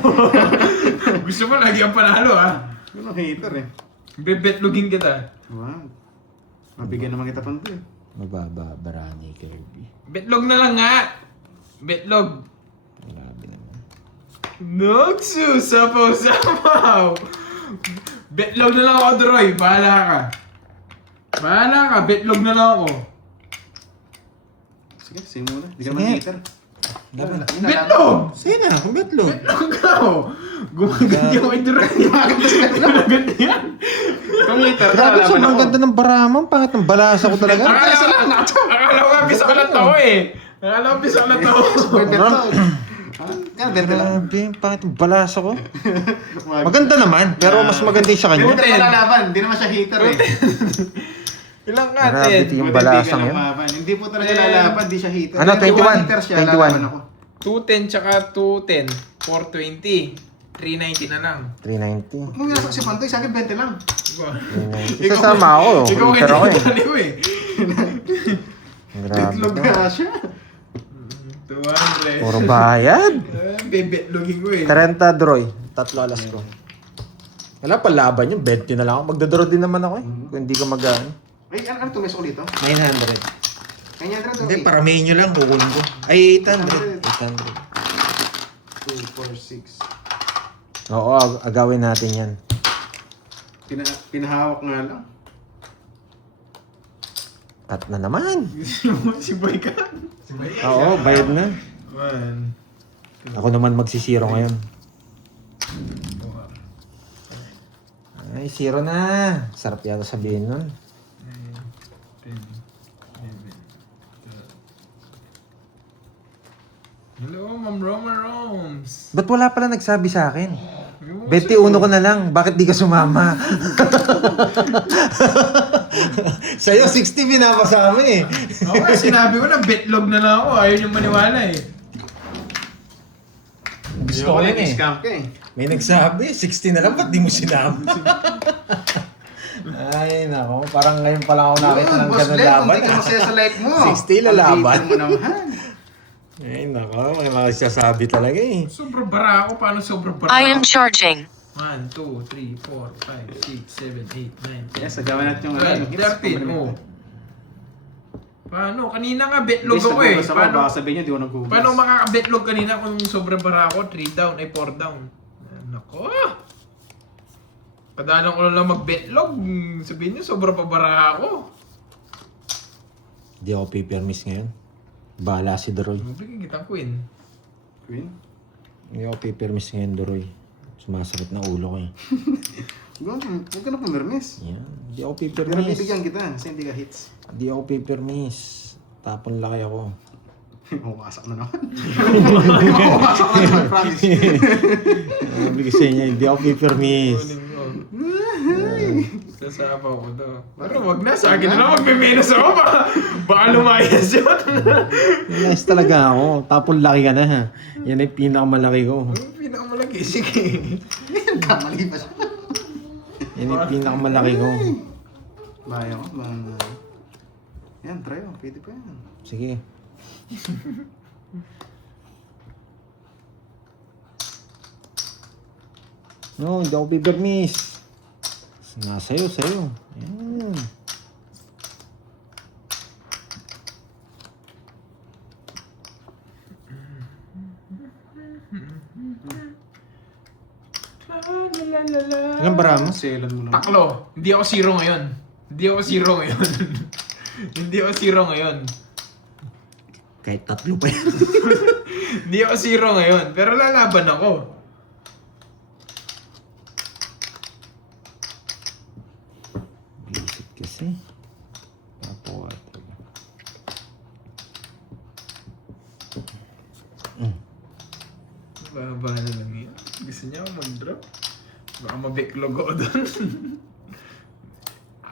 Gusto mo lagi ang panalo ha? Yun ang hater eh. Bebetlogin kita. Wow. Mabigyan naman kita pando eh. Mababa, Barani, Kirby. Betlog na lang nga! Betlog! Grabe naman. Nagsusapaw-sapaw! Betlog na lang ako, Droy. Bahala ka. Bahala ka. Betlog na lang ako. Sige, sige muna. Hindi ka naman Sige. hater. Laban. Betlog! Sige na, kung betlog. Betlog ako! Gumaganti ako kay Droy. Gumaganti yan. Kung hater, Grabe, nalaman sobrang ako. ganda ng baraman. Pangit ng balasa ko talaga. Akala ko nga bisa ko lang tao eh. Akala ko bisa ko lang tao. May betlog. Kaya 20 lang. Grabe, pangit ng balasa ko. Maganda naman, pero mas maganda yung sa Hindi mo kanya. tayo malalaban. Hindi naman siya hater eh. Ilang nga, Grabe, Ted? yung Buti balasang hindi ka yun. lumaban. Hindi po talaga lalaban. Hindi siya hater. Ano, Hindi 21? hater siya, 21. lalaban ako. 210 tsaka 210. 420. 390 na lang. 390. Kung nasa si Pantoy, sa akin 20 lang. 390. Isasama ako. Ikaw Pero ako eh. kinitali ko eh. Grabe Betlog to. na siya. 200. Puro bayad. Bebetlogin ko eh. 30 droy. 3 alas ko. Wala pa laban yung 20 na lang ako. Magdodoro din naman ako eh. Kung hindi ka mag-ano. Ay, ano tumis ko dito? 900. Kanya na ito. Hindi, paramihin nyo lang, kukunin ko. Ay, 800. 800. 2, 4, 6. Oo, agawin natin yan. Pinahawak nga lang. Cut na naman. Si Boy ka. Oo, bayad na. Man. Ako naman magsisiro ngayon. Ay, 0 na. Sarap yata sabihin nun. Hello, Ma'am Roma Roms. Ba't wala pala nagsabi sa akin? 21 ko na lang. Bakit di ka sumama? Sa'yo, 60 pinapasama eh. Ako nga, sinabi ko na betlog na lang ako. Ayaw niyong maniwala eh. Gusto ko yun eh. Scam ka eh. May nagsabi, 60 na lang. Ba't di mo sinama? Ay, nako. Parang ngayon pa lang ako nakita ng Boss ganun Len, laban. kung di ka masaya sa life mo. 60 lalaban. Ang bitin mo naman. Ay, nako. May mga sasabi talaga eh. Sobrang bara ako. Paano sobrang bara I am ako? charging. 1, 2, 3, 4, 5, 6, 7, 8, 9, 10. Yes, agawan natin yung 12, 13, oh. Paano? Kanina nga betlog Please, ako eh. nagugas ako. Paano, Baka sabihin nyo, di ko naghugas. paano makaka-betlog kanina kung sobrang bara ako? 3 down, ay 4 down. Nako! Padalang ko lang mag-betlog. Sabihin niyo, sobrang pabara ako. Hindi ako pipirmis ngayon. Bahala si Doroy. Mabigyan kitang queen. Queen? Hindi ako pipirmis ngayon, Doroy. Sumasakit na ulo ko eh. Huwag ka na pumirmis. Yan. Hindi ako Pero pipirmis. bibigyan kita kasi hindi ka hits. Hindi ako pipirmis. Tapon laki ako. Mawasak na naman. Mawasak na naman, promise. Sabi ko sa inyo, hindi ako pipirmis. Kunin mo. Sasapaw ko to. Pero wag na, sa akin na lang magme-menos ako. Baka lumayas yun. Nice talaga ako. Tapon laki ka na ha. Yan ay pinakamalaki ko. Ang pinakamalaki, sige. Kamali pa siya. Yan ay pinakamalaki ko. Baya ko, yan, try mo. Pwede pa yan. Sige. No, hindi ako pipirmis. Nasayo, sayo. Yan. Ilang bara mo? Selan mo lang. Taklo. Hindi ako zero ngayon. Hindi ako zero ngayon. Hindi ako zero ngayon. Kahit tatlo pa yan. Hindi ako zero ngayon. Pero lalaban ako. Visit kasi. Tapawa talaga. Baba na lang yun. Gusto niya ako mag-drop. Baka mabacklog ako doon.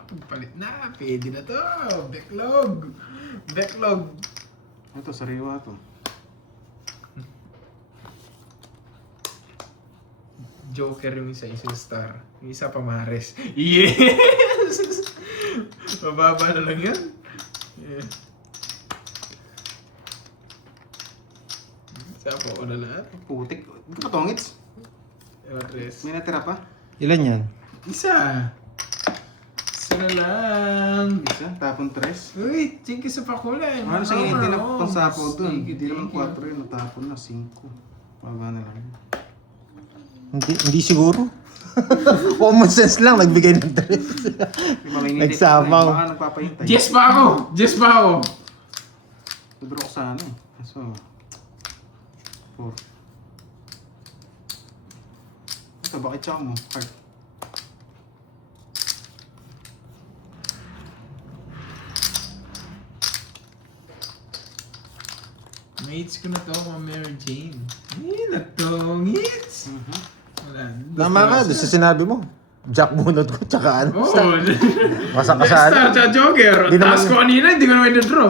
Pagpalit na. Pwede na to. Backlog. Backlog. Ito, sariwa to. Joker yung isa star. Yung isa pamares. Yes! Mababa na lang yun. Yeah. Sapo ko na lahat. Putik. Hindi ka patongits. Tres. May natira pa? Ilan yan? Isa! Isa na lang. Isa, tapon tres. Uy, thank you sa pakulay. Ano sa hindi na Oo. pansapo dun? Sige, Hindi naman thank you. 4 yun, natapon na 5. Baba na lang. Hindi siguro. Common sense lang, nagbigay ng tres. Nagsapaw. Baka nagpapahintay. Yes pa ako! Yes pa ako! Draw ko sana eh. So, 4. Ito, bakit siya mo? Heart. Mates ko na to, mga Mary Jane. Natongits! Wala. Tama ka, doon sa sinabi mo. Jack bunot ko, tsaka ano. Oo. Masak ka Star sa sa Joker. Di naman- Taas ko kanina, hindi ko naman i-draw.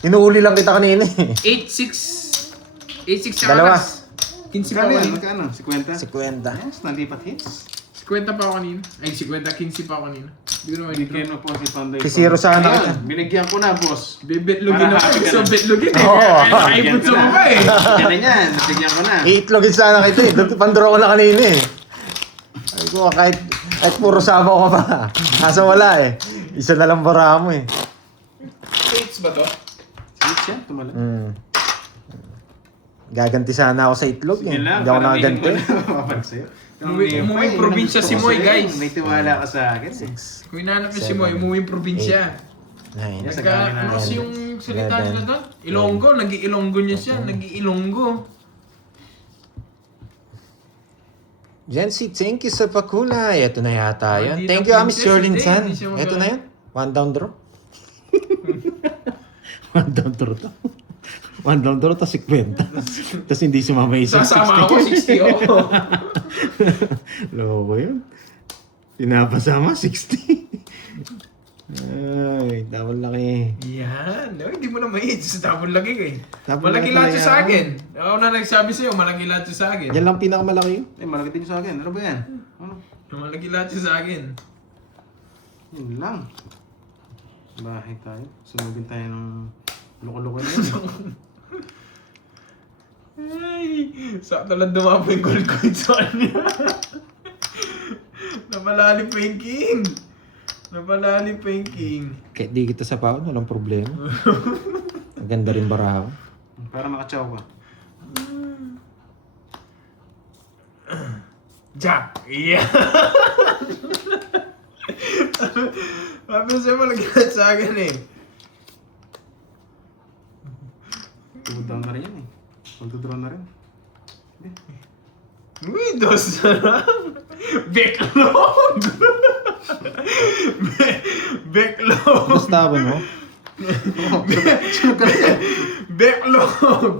Inuuli lang kita kanina eh. 8-6. 8-6 sa Dalawa. alas. 15 pa Magkano ako yan? kanina. Magkano? 50? 50. Yes, nalipat hits. 50 pa ako kanina. Ay, 50, 15 pa ako kanina. Hindi ko naman Hindi i-draw. kayo po si Tonday. Si Zero sana Ayan, kita. binigyan ko na, boss. Bebetlogin Para ako. happy ka So, na. betlogin eh. Oo. Nakaipot sa mukha eh. Yan na yan, binigyan ko na. Iitlogin sana kita eh. Pandro ko na kanina eh. Ay ko, kahit puro sabaw ka pa. Kaso wala eh. Isa na lang bara mo eh. Fates ba to? Hits yan, tumalan. Gaganti sana ako sa itlog eh. Hindi ako nakaganti. Umuwi probinsya si Moy, guys. May tiwala ka sa akin. Kung hinahanap niyo si Moy, umuwi probinsya. Nine. Yes. Ano kasi yung salita nila doon? Ilonggo, nag-iilonggo niya siya, nag-iilonggo. Jency, thank you sa pakulay. Ito na yata yan. Hindi Thank na you, Miss princess, Jorlin hindi. San. Hindi siya Ito na yan. One down draw. One down draw to. One down draw to 50. Tapos hindi sumama isang 60. Sasama ako, 60 ako. Loko yun. Pinapasama 60. Ay, tawal laki. Yan. No, hindi mo na may sa double lagi eh. Double Malaki lagi lahat talaga sa ako. akin. Ako na nagsabi sa'yo, malaki lahat sa akin. Yan lang pinakamalaki yun. Eh, malaki din sa akin. Ano ba yan? Ano? Malaki lahat sa akin. Yun lang. Bahay tayo. Sunugin tayo ng loko-loko niya. Ay, sakto lang dumapo yung gold coin sa kanya. Napalalim pa yung king. Napalalim pa yung king. Kahit di kita sa paon, walang problema. Maganda rin baraha ko. Para makachaw ka. Jack! Yeah! Papi siya malagyan sa akin eh. Tumuntaw na rin yan eh. Magtudraw na rin. Uy, dos na lang. Backlog! Backlog! Basta ba mo? Sunod ka rin yan. Backlog!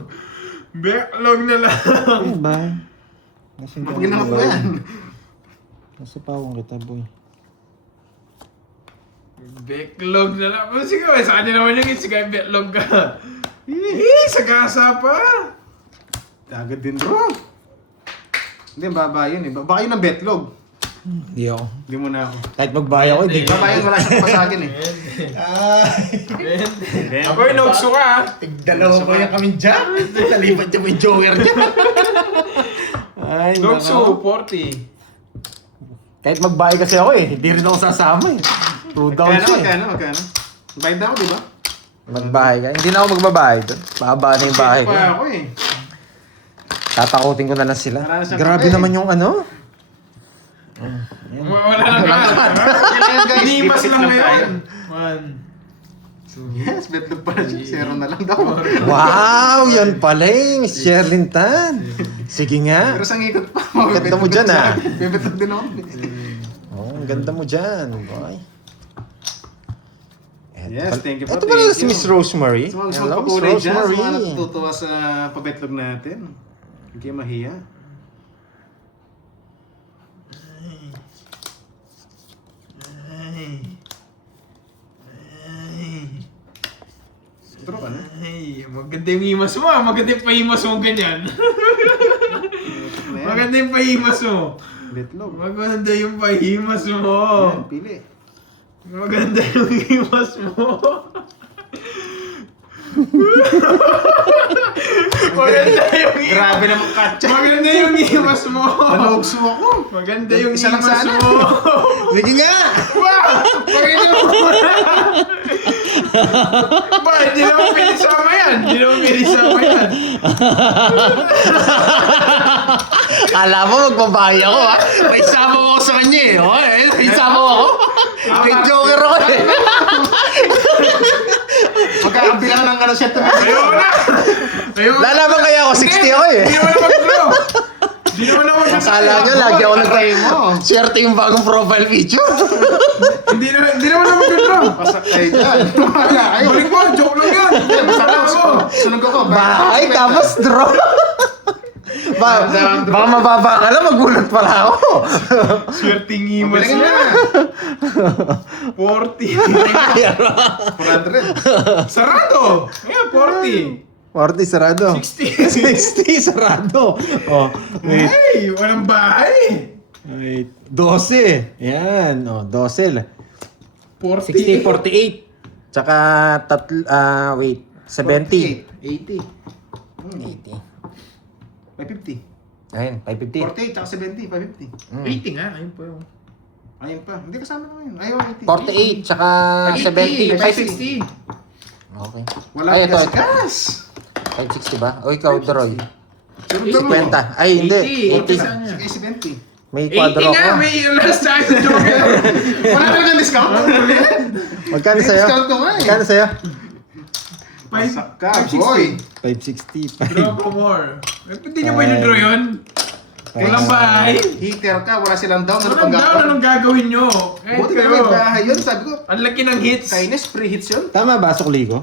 Backlog na lang. Ay, ba? Nasa Mapaginamap mo yan. Nasa pawang kita, boy. Backlog na lang. Sige, sa kanya naman yung sige, backlog ka. Sagasa pa. Agad din bro. Hindi, babayin eh. Babayin ng betlog. Hindi ako. Hindi mo na ako. Kahit magbaya ko, hindi. Babayin wala siyang pasagin eh. Ako yung nagso ka. Tigdalawa ko yan kami dyan. Nalipat niya mo yung joker niya. Ay, Nagso, 40. Kahit magbaya kasi ako eh. Hindi rin ako sasama eh. True down siya eh. Magkano? Bayad na ako, di ba? Magbahay ka. Hindi na ako magbabahay doon. Bababa na yung bahay ko. Pa ako eh. Tatakutin ko na lang sila. Wala na siyang Grabe kape. naman yung ano. Wala na ka. Kailangan guys, Hinimas deposit lang tayo. ngayon. Man. Yes, betlog pala siya. Zero na lang daw. Wow! Yan pala eh. Miss Sherlyn Tan. Sige nga. Pero sang ikot pa. Ganda mo dyan, ah. Bebetlog din ako. Oh, ang ganda mo dyan, boy. Yes, thank you po. Ito pala si Miss Rosemary. Sa mga gusto Hello, Miss magpakulay dyan, sa mga Rosemary. natutuwa sa pabetlog natin. Hindi kayo mahiya. Draw ka na. Ay, maganda yung imas mo ah. Maganda yung pahimas mo ganyan. Maganda yung pahimas mo. Betlog. Maganda yung pahimas mo. Yan, pili. Maganda yung imas mo. Maganda yung imas. Grabe naman katsa. Maganda yung imas mo. Manugso ako. Maganda yung Isa lang imas sana. mo. Sige nga! Wow! Maganda mo. Ba, hindi naman pinisama yan. Hindi naman pinisama yan. Kala mo magbabahay ako ha? May isama mo ako sa kanya eh. Oh, may isama mo ako. May joker ako eh. Magkakabilang ng ano siya. Ayoko na. Ayoko na. Lalaban kaya ako, 60 ako eh. Hindi naman ako mag-draw. Hindi naman ako mag-draw. Akala nyo, lagi ako Try mo. Swerte yung bagong profile picture. Hindi naman ako mag-draw. Pasak kayo dyan. Wala kayo. Balik mo, joke lang yan. Hindi, basta lang. Sunog ako. Bahay, tapos draw. Baka mababa ka lang, magulat pala ako. Swerting imas Bilangin niya. na. 40. 400. Sarado. Ayan, 40. 40 sarado. 60. 60 sarado. Oh, wait. Ay, walang bahay. Wait. 12. Yan. Oh, 12. 40. 60, 48. Tsaka wait. 70. 80. 80. 550. Ayun, 550. 48 tsaka 70. 550. 80 nga, ayun po yung. Ayun pa. Hindi kasama naman yun. Ayaw 80. 48, tsaka 70. 560. Okay. Wala Ay, ito. gas. 560 ba? O ikaw, Droy. Pero 50. Ay, hindi. 80 saan niya? Sige, 70. May 80 kwadro nga, ako. may last time sa joker. Wala talagang discount. Magkano May sa'yo? discount ko nga eh. Magkano sa'yo? Pasak ka, boy. 560. Draw ko more. Hindi niyo ba yung-draw yun? Walang bahay. Heater ka, wala silang down. Walang down, anong gagawin nyo? Kahit Buti ka kayo. may bahay yun. Sabi ko, Ang laki ng hits. kainis, free hits yun. Tama ba, sukli ko?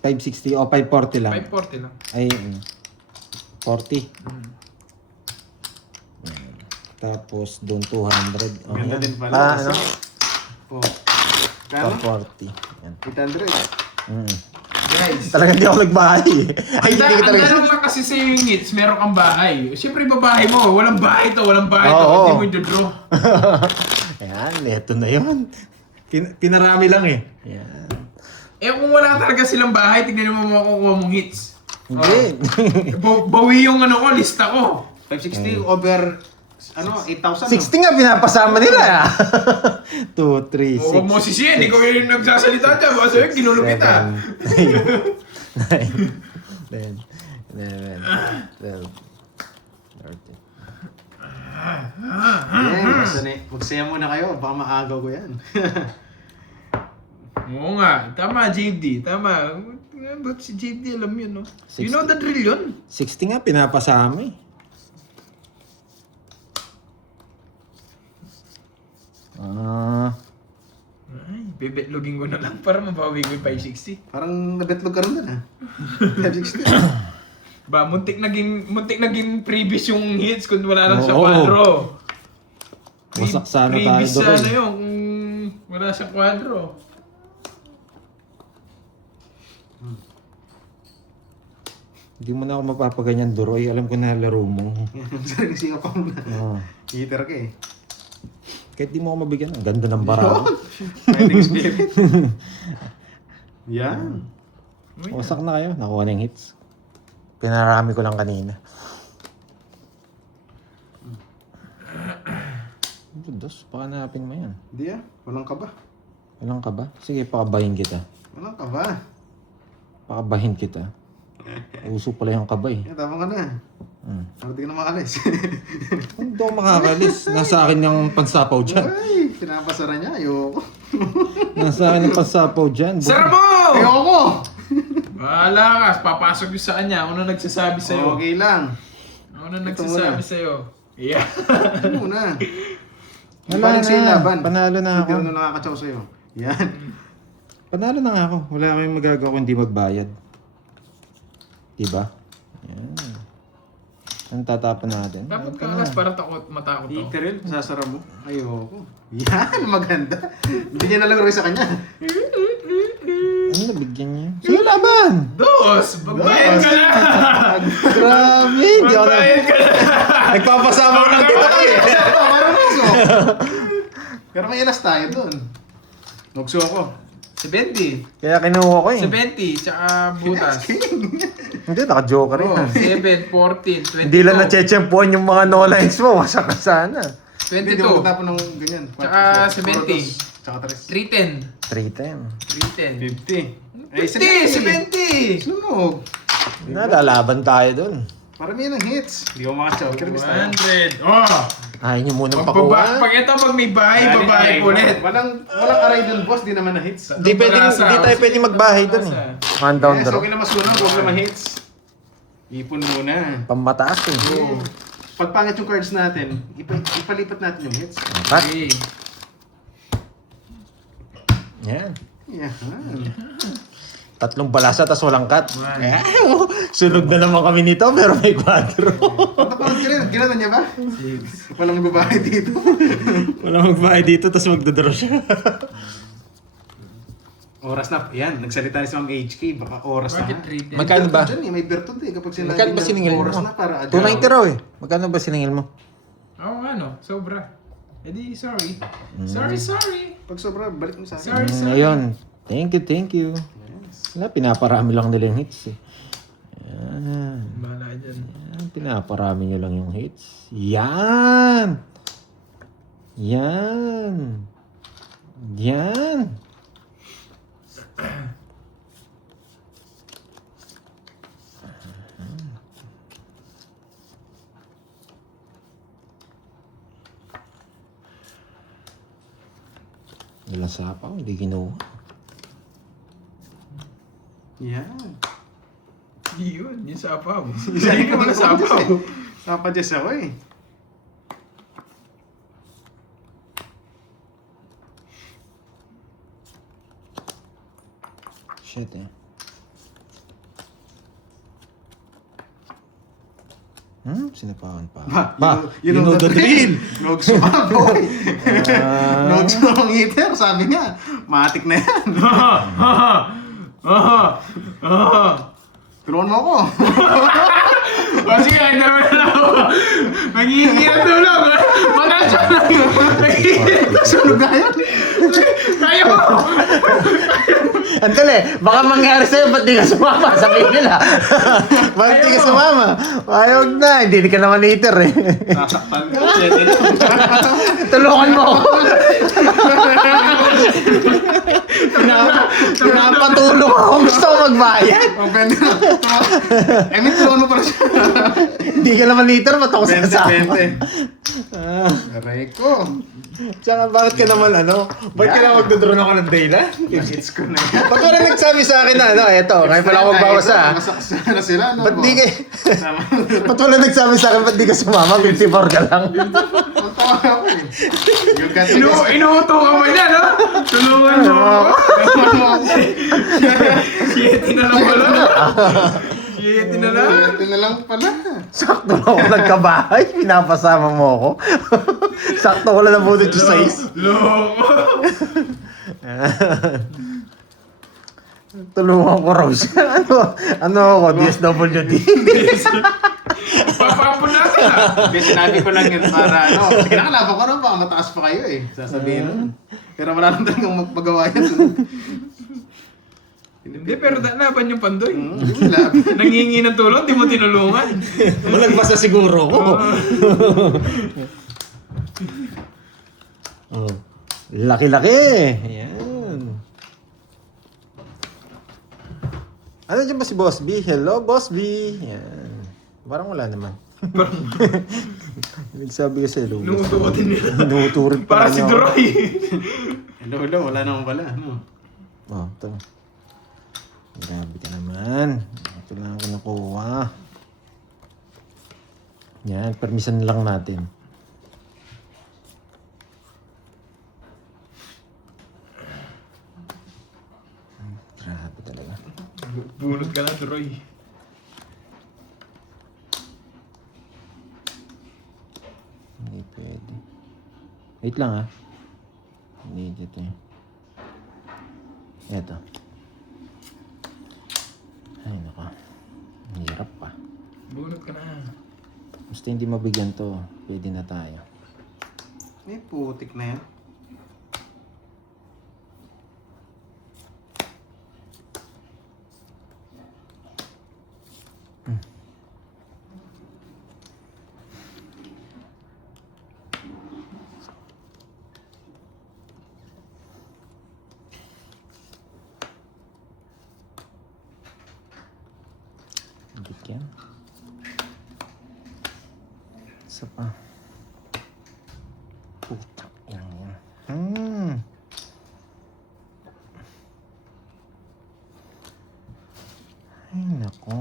560 o 540 lang? 540 lang. Ay, 40. Tapos doon 200. Oh, Ganda yan. din pala. Ano? Oh. Kano? 440. Yan. 800. Guys. Talagang di ako nagbahay. Ay, hindi ko Ang talaga. tanong lang kasi sa yung hits, meron kang bahay. Siyempre babahay mo. Walang bahay to, walang bahay to. Oo. Hindi mo i-draw. Ayan, eto na yun. Pinarami lang eh. Ayan. Eh kung wala talaga silang bahay, tignan mo makukuha mong hits. Hindi. Bawi yung ano ko, lista ko. 560 over, 8,000. 60 nga pinapasama nila. 2, 3, 6. O, Moses yan, hindi ko yung nagsasalita dyan. Baka sa'yo, ginulo kita. 9, 10, 11, 12, 13. Magsaya muna kayo, baka maagaw ko yan. Oo nga, tama JD, tama. Ba't si JD alam yun, no? You know the drill yun. 60 nga pinapasama eh. Ay, bebetlogin ko na lang para mabawi ko yung 560. Parang nabetlog ka rin dun, ha? 560. Ba, muntik naging previous yung hits kung wala lang sa Oo. kwadro. Wasak sana tayo Previous doon. sana yun, kung wala sa kwadro. Hindi mo na ako mapapaganyan, Duroy. Alam ko na laro mo. Sariling singa pa muna. Heater ka eh. Kahit di mo ako mabigyan, ang ganda ng bara. Fighting spirit. Yan. Wasak na kayo. Nakuha na yung hits. Pinarami ko lang kanina. Dos, pakanapin mo yan. Hindi walang kaba. Walang ka ba? Sige, pakabahin kita. Walang kaba. Pakabahin kita. Uso pala yung kabay. Tama ka na. Parang di ka na makalis. Hindi ako makakalis. Nasa akin yung pansapaw dyan. Ay, pinapasara niya. Ayoko. Nasa akin yung pansapaw dyan. Sara mo! Ayoko! Bahala ka, papasok yung sa kanya. Ako na nagsasabi sa'yo. Okay lang. Ako na nagsasabi sa'yo. Yeah. Ano muna? Wala Balik sa na. laban. Panalo na ako. Hindi na nakakatsaw sa'yo. Yan. Panalo na nga ako. Wala kayong magagawa kung hindi magbayad. Diba? Yan. Ang tatapon natin. Dapat kakas para matakot to. Ikarel, sasara mo. Ayoko. Yan, maganda. Hindi niya nalagay sa kanya. Ano nabigyan niya? Sige, laban! Dos! Magbayad ka na! Grabe! Hindi ako na... Magbayad ka na! Nagpapasama ko ng kita eh. Parang nagso. Pero may ilas tayo dun. Nagso ako. 70. Kaya kinuha ko eh. 70, tsaka butas. Hindi, naka-joker Oh, yan. 7, 14, 22. Hindi lang na-chechempuan yung mga no-lines mo. Wasak ka sana. Hindi 22. mo tapon ng ganyan. Tsaka 70. 70. Tsaka 310. 310. 310. 50. 50! 70! Sunog. Nalalaban tayo dun. Parami ng hits. Hindi ko makatsaw. Kaya bis tayo. 100. Oh! Ayaw nyo munang Pag pakuha. ito, pag may bahay, babae ulit. Walang aray dun, boss. Di naman na hits. Hindi tayo pwedeng magbahay dun eh. One down Yes, drop. okay na masunog. Huwag naman hits. Ipon muna. Pamataas eh. Pag pangit yung cards natin, ipalipat natin yung hits. Pat. Okay. Yan. Yan. 3 balasa tas walang cut. Sunog na naman kami nito pero may 4. Pagkapanod ka rin, ginatan niya ba? Walang babae dito. Walang magbahay dito tas magdodraw siya. Oras na. Yan, nagsalita rin si Ma'am HK. Baka oras na. Bakit ha? 310? Magkano ba? Dyan, may bertod eh. Kapag sinabi Magkano ba niya, siningil mo? oras na para agad. 290 raw eh. Magkano ba siningil mo? Oo nga no, sobra. Edi, sorry. Sorry. Pag sobra, balik mo sa akin. Sorry. Ayun. Thank you. Wala, pinaparami lang nila yung hits eh. Yan. Bahala dyan. Yan, pinaparami nyo lang yung hits. Yan! Ilang sapaw, hindi kinuha. Yan. Yun, yung sapaw. Hindi ko na sapaw. Napadjess ako eh. Shit eh. Sinapakan pa. You know the drill. Nogso ka, boy. Nogso ang heater. Sabi niya, matik na yan. Tulungan mo ako. Kasi kahit naman ako, nanghihingi na tulog. Makasya lang. Sunog na yan. Kaya Kaya mo! Andali, baka mangyari sa'yo, ba't di ka sumama? Sabihin nila. Ba't di ka sumama? Ayaw na, hindi ka naman later eh. Nasaktan ka. Pwede na. Tulungan mo ako. Pinapatulong ako, gusto ko magbayad. Ang pwede na. I mean, tulungan mo pala siya. Hindi ka naman later, ba't ako sasama? 20. Aray ko. Tsaka bakit ka naman Bakit ka naman magdodrone ako ng daylight? Gets ko na yan. Ba't wala nagsabi sa akin na eto, ngayon pala ako magbabasa. Masaksa na sila, no? Ba't di ka... Tama. Ba't wala nagsabi sa akin, ba't di ka sumama? 54 ka lang. Ang tawa ako eh. You got to Inuuto ka ba niya, no? Tulungan mo ako. Siyete na lang pala. Siyete na lang. Ito na lang pala. Sakto lang ako nagkabahay, pinapasama mo ako. Sakto ko lang nabunod yung size. Loko. Tulungan ko raw siya. Ano ako, DSWD. Papapon natin ah. Hindi, sinabi ko lang yun para Sige, nakalaban ko baka mataas pa kayo eh. Sasabihin nun. Pero wala nang talagang magpagawa yan. Hindi, pero laban yung pandoy. Hindi mo laban. Nangingi ng tulong, di mo tinulungan. Malagbasa siguro ko. Oh. Laki-laki. Ayan. Ano dyan ba si Boss B? Hello, Boss B. Ayan. Parang wala naman. Sabi ko sa hello. Inuutukotin nila. Inuuturin pa Para si niya ako. Duroy. Hello, wala naman pala. Ano? Oh, ito. Grabe ka naman. Ito lang ako nakuha. Yan, permission lang natin. Grabe talaga. Bunot ka na, Duroy. Hindi pwede. Wait lang ah. Hindi dito yun. Eto. Ay nako. Ang hirap pa. Bunot ka na. Basta hindi mabigyan to. Pwede na tayo. Eh, putik na yan. Bigyan. Isa pa. Putak yan yan. Ay nako.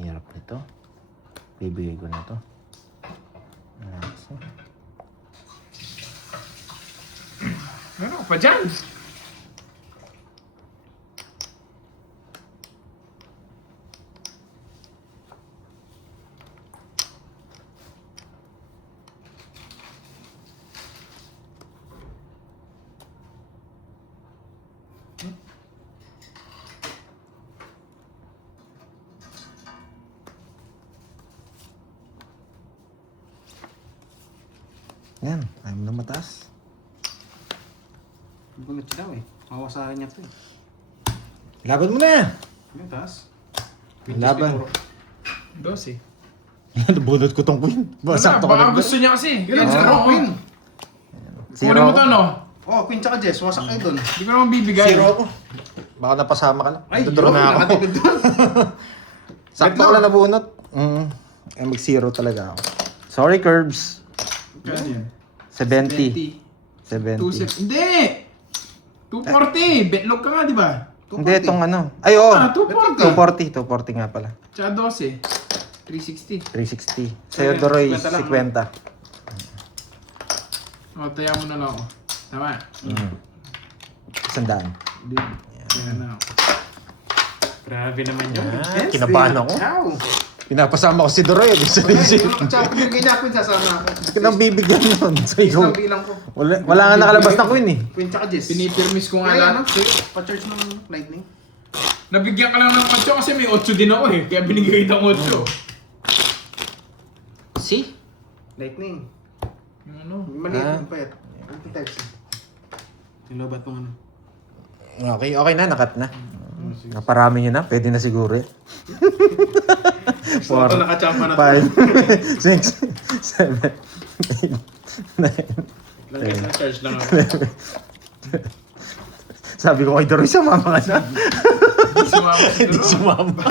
Hirap nito. Bibigay ko na to. Nako. Ano pa dyan? Yan. Ayaw mo na mataas. Bunot siya daw eh. Mawasahan niya to eh. Laban mo na! Ano taas? Laban. 12. Bunot ko tong queen. Sakto ko Baka lang. gusto niya kasi. Yun, Ganun, zero, queen. Kunin mo to, no? Oh, queen tsaka Jess. Wasak kayo dun. Hindi ko naman bibigay. Zero ako. Baka napasama ka lang. Ay, Tuturo na ako. nakatipid dun. Sakto ko lang nabunot. Eh, mag-zero talaga ako. Sorry, Curbs. Kaya yan. 70. 2 Hindi! 240! Betlog ka nga, di ba? Hindi, itong ano. Ay, oo. 240. 240 nga pala. Tsaka 12. 360. 360. Sa'yo, Doroy, 50 lang, 50. O, taya mo na lang ako. Tama. 100. Hindi. Taya na ako. Grabe naman yun. Ah, kinabahan ako. Ciao. Pinapasama ko si Doroy. Gusto rin siya. Ciao. Pinigay niya queen, sasama ako. Hindi ka nang bibigyan nun. So, Isang bilang ko. wala nga nakalabas na queen eh. Queen tsaka Jess. Pinipirmis ko nga Kaya lang. ano? Sige, pa-charge ng lightning. Nabigyan ka lang ng 8 kasi may 8 din ako eh. Kaya binigay kita ng 8. See? Lightning. Yung ano? Maliit Ah. yung payat. Anti-types. Nilobat mo ano. Okay, okay na, nakat na. Naparami nyo na, pwede na siguro eh. So, ito nakachamba na to. 5, 6, 7, 8, 9. Lang guys, na-charge lang ako. Sabi ko kay Dory, sumama ka na. Hindi sumama Hindi siguro. sumama.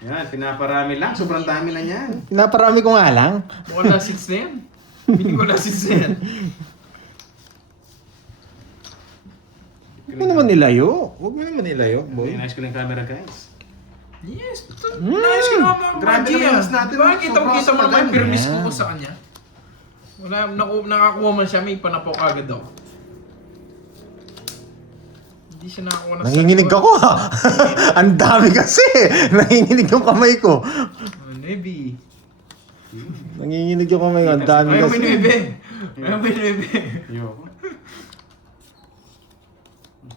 Yan, pinaparami lang. Sobrang dami na yan. Naparami ko nga lang. Mukhang last hits na yan. Hindi ko last hits na yan. Huwag mo naman nilayo. Huwag mo naman nilayo, boy. Nice ko lang yung camera, guys. Yes, nice ka naman mga Grabe G, naman ah. mas natin, Diba, no? kita Sobrang mo naman sobrang yung permis yan. ko sa kanya. Wala, nakakuha man siya, may panapok agad ako. Hindi siya nakakuha na Nanginginig ako ha. Ang dami kasi. Nanginginig yung kamay ko. Maybe. Nanginginig yung kamay ko. Ang dami Ayaw mo kasi. yung bebe. Ayaw mo yung bebe. Ayoko.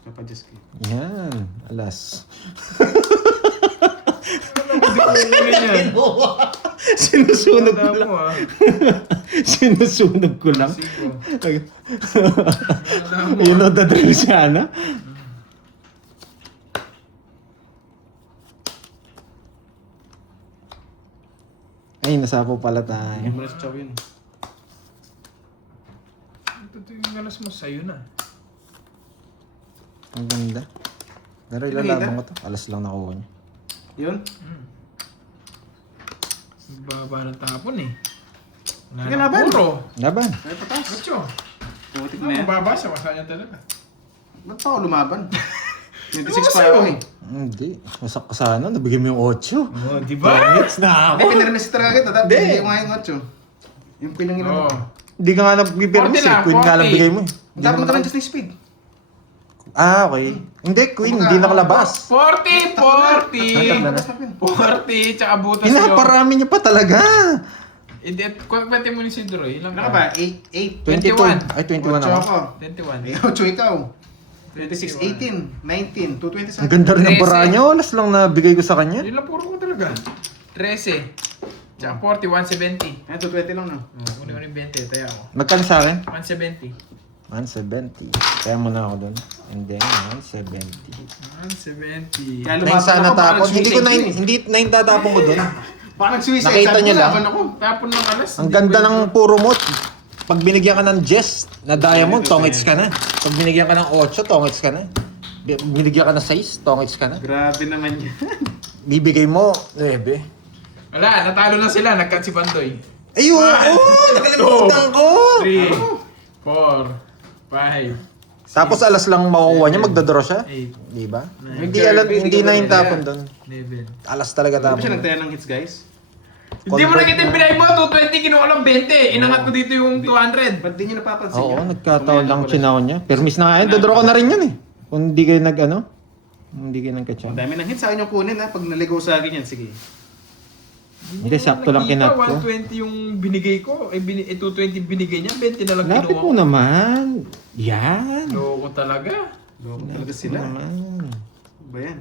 Kapadjust ko. Yan. Alas. Ganyan. Sinusunog ko Wala lang. mo ah. Sinusunog ko lang. Sigo. Wala mo. You know the drill siya, na? Ay, nasapo pala tayo. Hindi mo na si Chow yun. Ito yung alas mo sa'yo na. Ang ganda. Pero Pinakita? ilalabang ko to. Alas lang nakuha niya. Yun? Baba ng tapon eh. Wala Sige, na laban. puro. Laban. Ay, patas. Ocho. Putik na yan. Mababa siya, masaya talaga. Ba't pa ako lumaban? 26 Ano pa sa'yo? ako eh. Hindi. Masak ko sana. Nabigyan mo yung 8. Oh, di ba? Hits na Hindi, pinarmis talaga kita. Tapos Hindi. hindi ko nga yung 8. Yung pinangin Oo. ako. Hindi ka nga nag-permis 40 eh. na, Queen nga lang 40. bigay mo eh. Hindi Dapat naman mo naka- just na speed. Ah, okay. Hindi, Queen. Hindi nakalabas. 40! 40! Tapos na yun. 40! Tsaka butas yun. Inaparami niyo pa talaga. Hindi, kwente mo ni Sidro. Ilang Ano ka ba? 8. 22. Ay, 21 8 ako. ako. 21. Eh, 8 ikaw. 26, 18, 19, 220 Ang ganda rin ng 13. para niyo. Alas lang na bigay ko sa kanya. Yun lang puro ko talaga. 13. Tsaka 40, 170. Ayan, 220 lang na. Kunin ko rin 20, tayo ako. Magkano sa akin? 170. 170. Kaya muna ako doon. And then, 170. 170. Kaya Nine lumaban sana ako, baka tapon. Hindi ko nag-suicide nine, hindi nine tatapon ko doon. Baka nag-suicide. Nakita Sabi niya ko, lang. laban ako. Tapon ng alas. Ang hindi ganda pwede. ng puro mo. Pag binigyan ka ng Jess na diamond, tongits ka na. Pag binigyan ka ng 8, tongits ka na. Binigyan ka ng 6, tongits ka na. Grabe naman yan. Bibigay mo, 9. Wala, natalo na sila. Nag-cut si Bandoy. Ayun! Oh! Nakalimutan ko! 3, 4, 5, Tapos alas lang makukuha niya, magdadraw siya. 8, Di ba? Nine. Hindi alam, hindi na yung tapon doon. 11. Alas talaga Hindi pa siya tapon. nagtaya ng hits, guys. Hindi mo nakita yung binay mo, 220, kinuha lang 20. Inangat ko dito yung 200. Ba't di nyo napapansin Oo, yan? nagkataon lang chinaw niya. Permis na nga yun, dodraw ko na rin yun eh. Kung hindi kayo hindi kayo Ang nagkatsaw. dami ng hits sa akin yung kunin ha. Pag naligaw sa akin yan, sige. Hindi, sakto lang kinat ko. 120 yung binigay ko. 220 binigay niya, 20 na lang Lapit kinuha mo ko. naman. Yan. Loko talaga. Loko talaga Lapit sila. mo naman. Ano ba yan?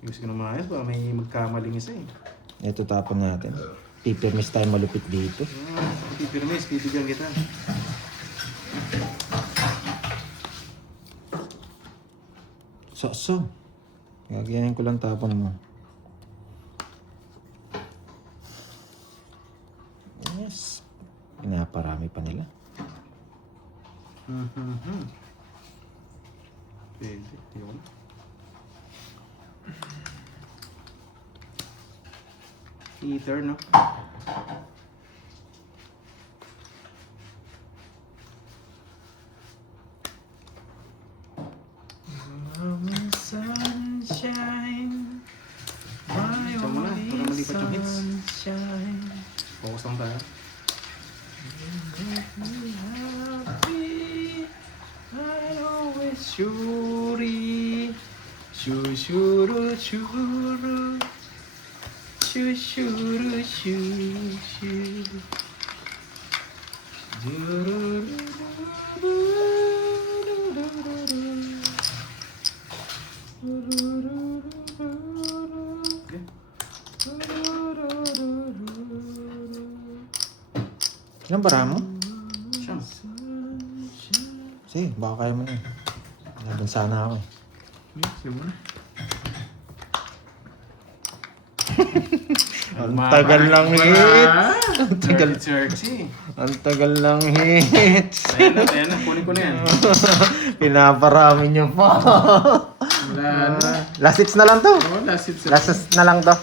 Ayos ko na maayos ba? May magkamaling isa eh. Ito tapon natin. Pipermis tayo malupit dito. Pipirmis, bibigyan kita. So. Gagayahin ko lang tapon mo. Yes. Pinaparami pa nila. Pwede. Yun. Heater, no? Sunshine. My Diyan mo na, para only malipat yung hits. sunshine. Focus lang tayo. Happy. I always shuri. Shushuru shuru. Shushuru shushu. Ilang bara mo? Siyam. Sige, baka kaya mo na. Laban sana ako eh. Sige mo na. Ang tagal lang hits. Ang tagal. 30. Ang tagal lang hits. Ayan na. Kunin ko na yan. Pinaparami niyo pa. Wala na. Last hits na lang to. Oo, last hits. Last hits na lang to.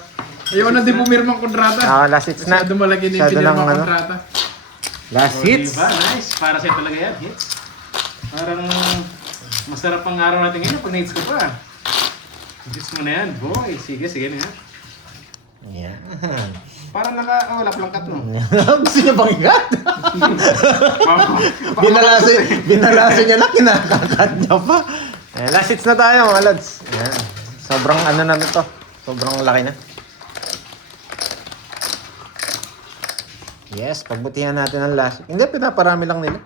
Ayaw na din pumirmang kontrata. Last hits na. Masyado malaki na yung Masyado lang, pinirmang ano. kontrata. Last hits. Diba? Nice. Para sa'yo talaga yan. Hits. Parang masarap ang araw natin ngayon pag na-hits ka pa. Hits mo na yan, boy. Sige na yan. Yan. Parang wala palang cut mo. Gusto niya bang ikat? Binalasa niya na, kinakakat niya pa. Last hits na tayo mga lads. Yan. Sobrang ano na nito. Sobrang laki na. Yes, pagbutihan natin ang last. Hindi, pinaparami lang nila.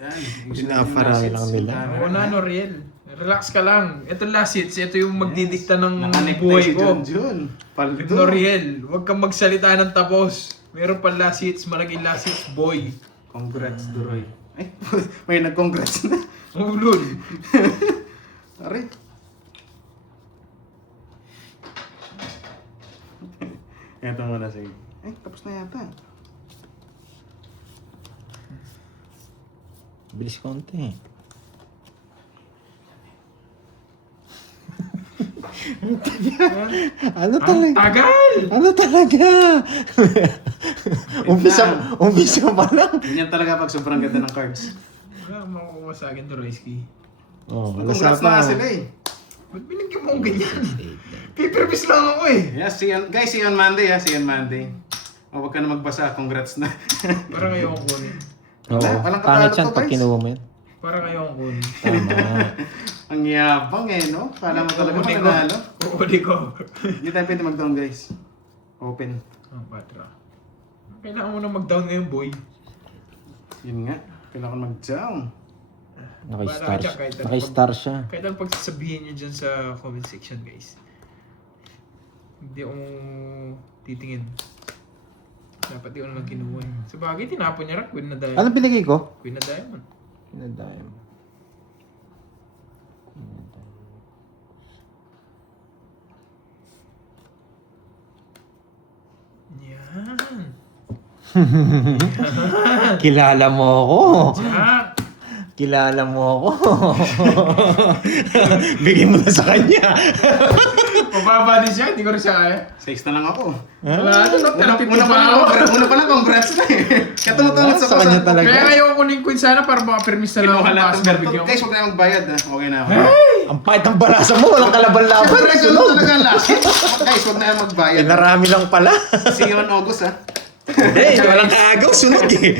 Yan. Pinaparami lang nila. Oo na, Noriel. Relax ka lang. Ito last hits. Ito yung magdidikta ng Nakanek na buhay si ko. Jun. Paldo. Noriel, huwag kang magsalita ng tapos. Meron pa last hits, malaking last hits, boy. Congrats, Duroy. Ay, may nag-congrats na. Ulul. Aray. Ito muna sige. Ay, tapos na yata. Bilis konti. Ano Ang talaga? tagal! Ano talaga? umpisa pa lang. Ganyan talaga pag sobrang ganda ng cards. Wala makukuha sa akin to, Royski. Oh, Congrats na nga sila eh. Ba't binigyan mo akong ganyan? Paper-piece lang ako eh. Yeah, guys, see you on Monday ha. See you on Monday. O, huwag ka na magbasa. Congrats na. Parang kayo akong kunin. Oo. Walang Pangit kapalo yan to, pag guys. kinuha mo yan. Parang kayo akong kunin. Tama. Ang yabang eh, no? Kala mo talaga Kukunin ko. mananalo. Kukunin ko. Hindi tayo pwede mag-down, guys. Open. Ang patra. Kailangan mo na mag-down ngayon, boy. Yun nga. Kailangan mag-down. Naka-star Wala ka, siya. kahit ano Naka-star siya. Kahit ang pagsasabihin nyo dyan sa comment section, guys. Hindi ako titingin. Dapat di ko naman kinuha eh. Sa bagay, tinapon niya rin. Queen na Ano diamond. binigay ko? Queen na diamond. Pinadayan. Yan. Kilala mo ako. Jack! Kilala mo ako. Bigyan mo na sa kanya. Mababa din siya, hindi ko rin siya kaya. 6 na lang ako. Wala, ano, Una pa lang, congrats na eh. Kaya tumutulot Sa kanya talaga. Kaya ngayon ko kunin queen sana para makapermis na lang Kinuha ako lahat pass ng na berto. bigyan Guys, ko. huwag na magbayad ha. Okay na ako. Ang pahit ng balasa mo. Walang kalaban-laban. Siyempre, ganun Sunod. talaga ang last hit. Guys, huwag na magbayad. Narami lang pala. See you on August ha. Hindi, walang kaagaw. Sunod eh.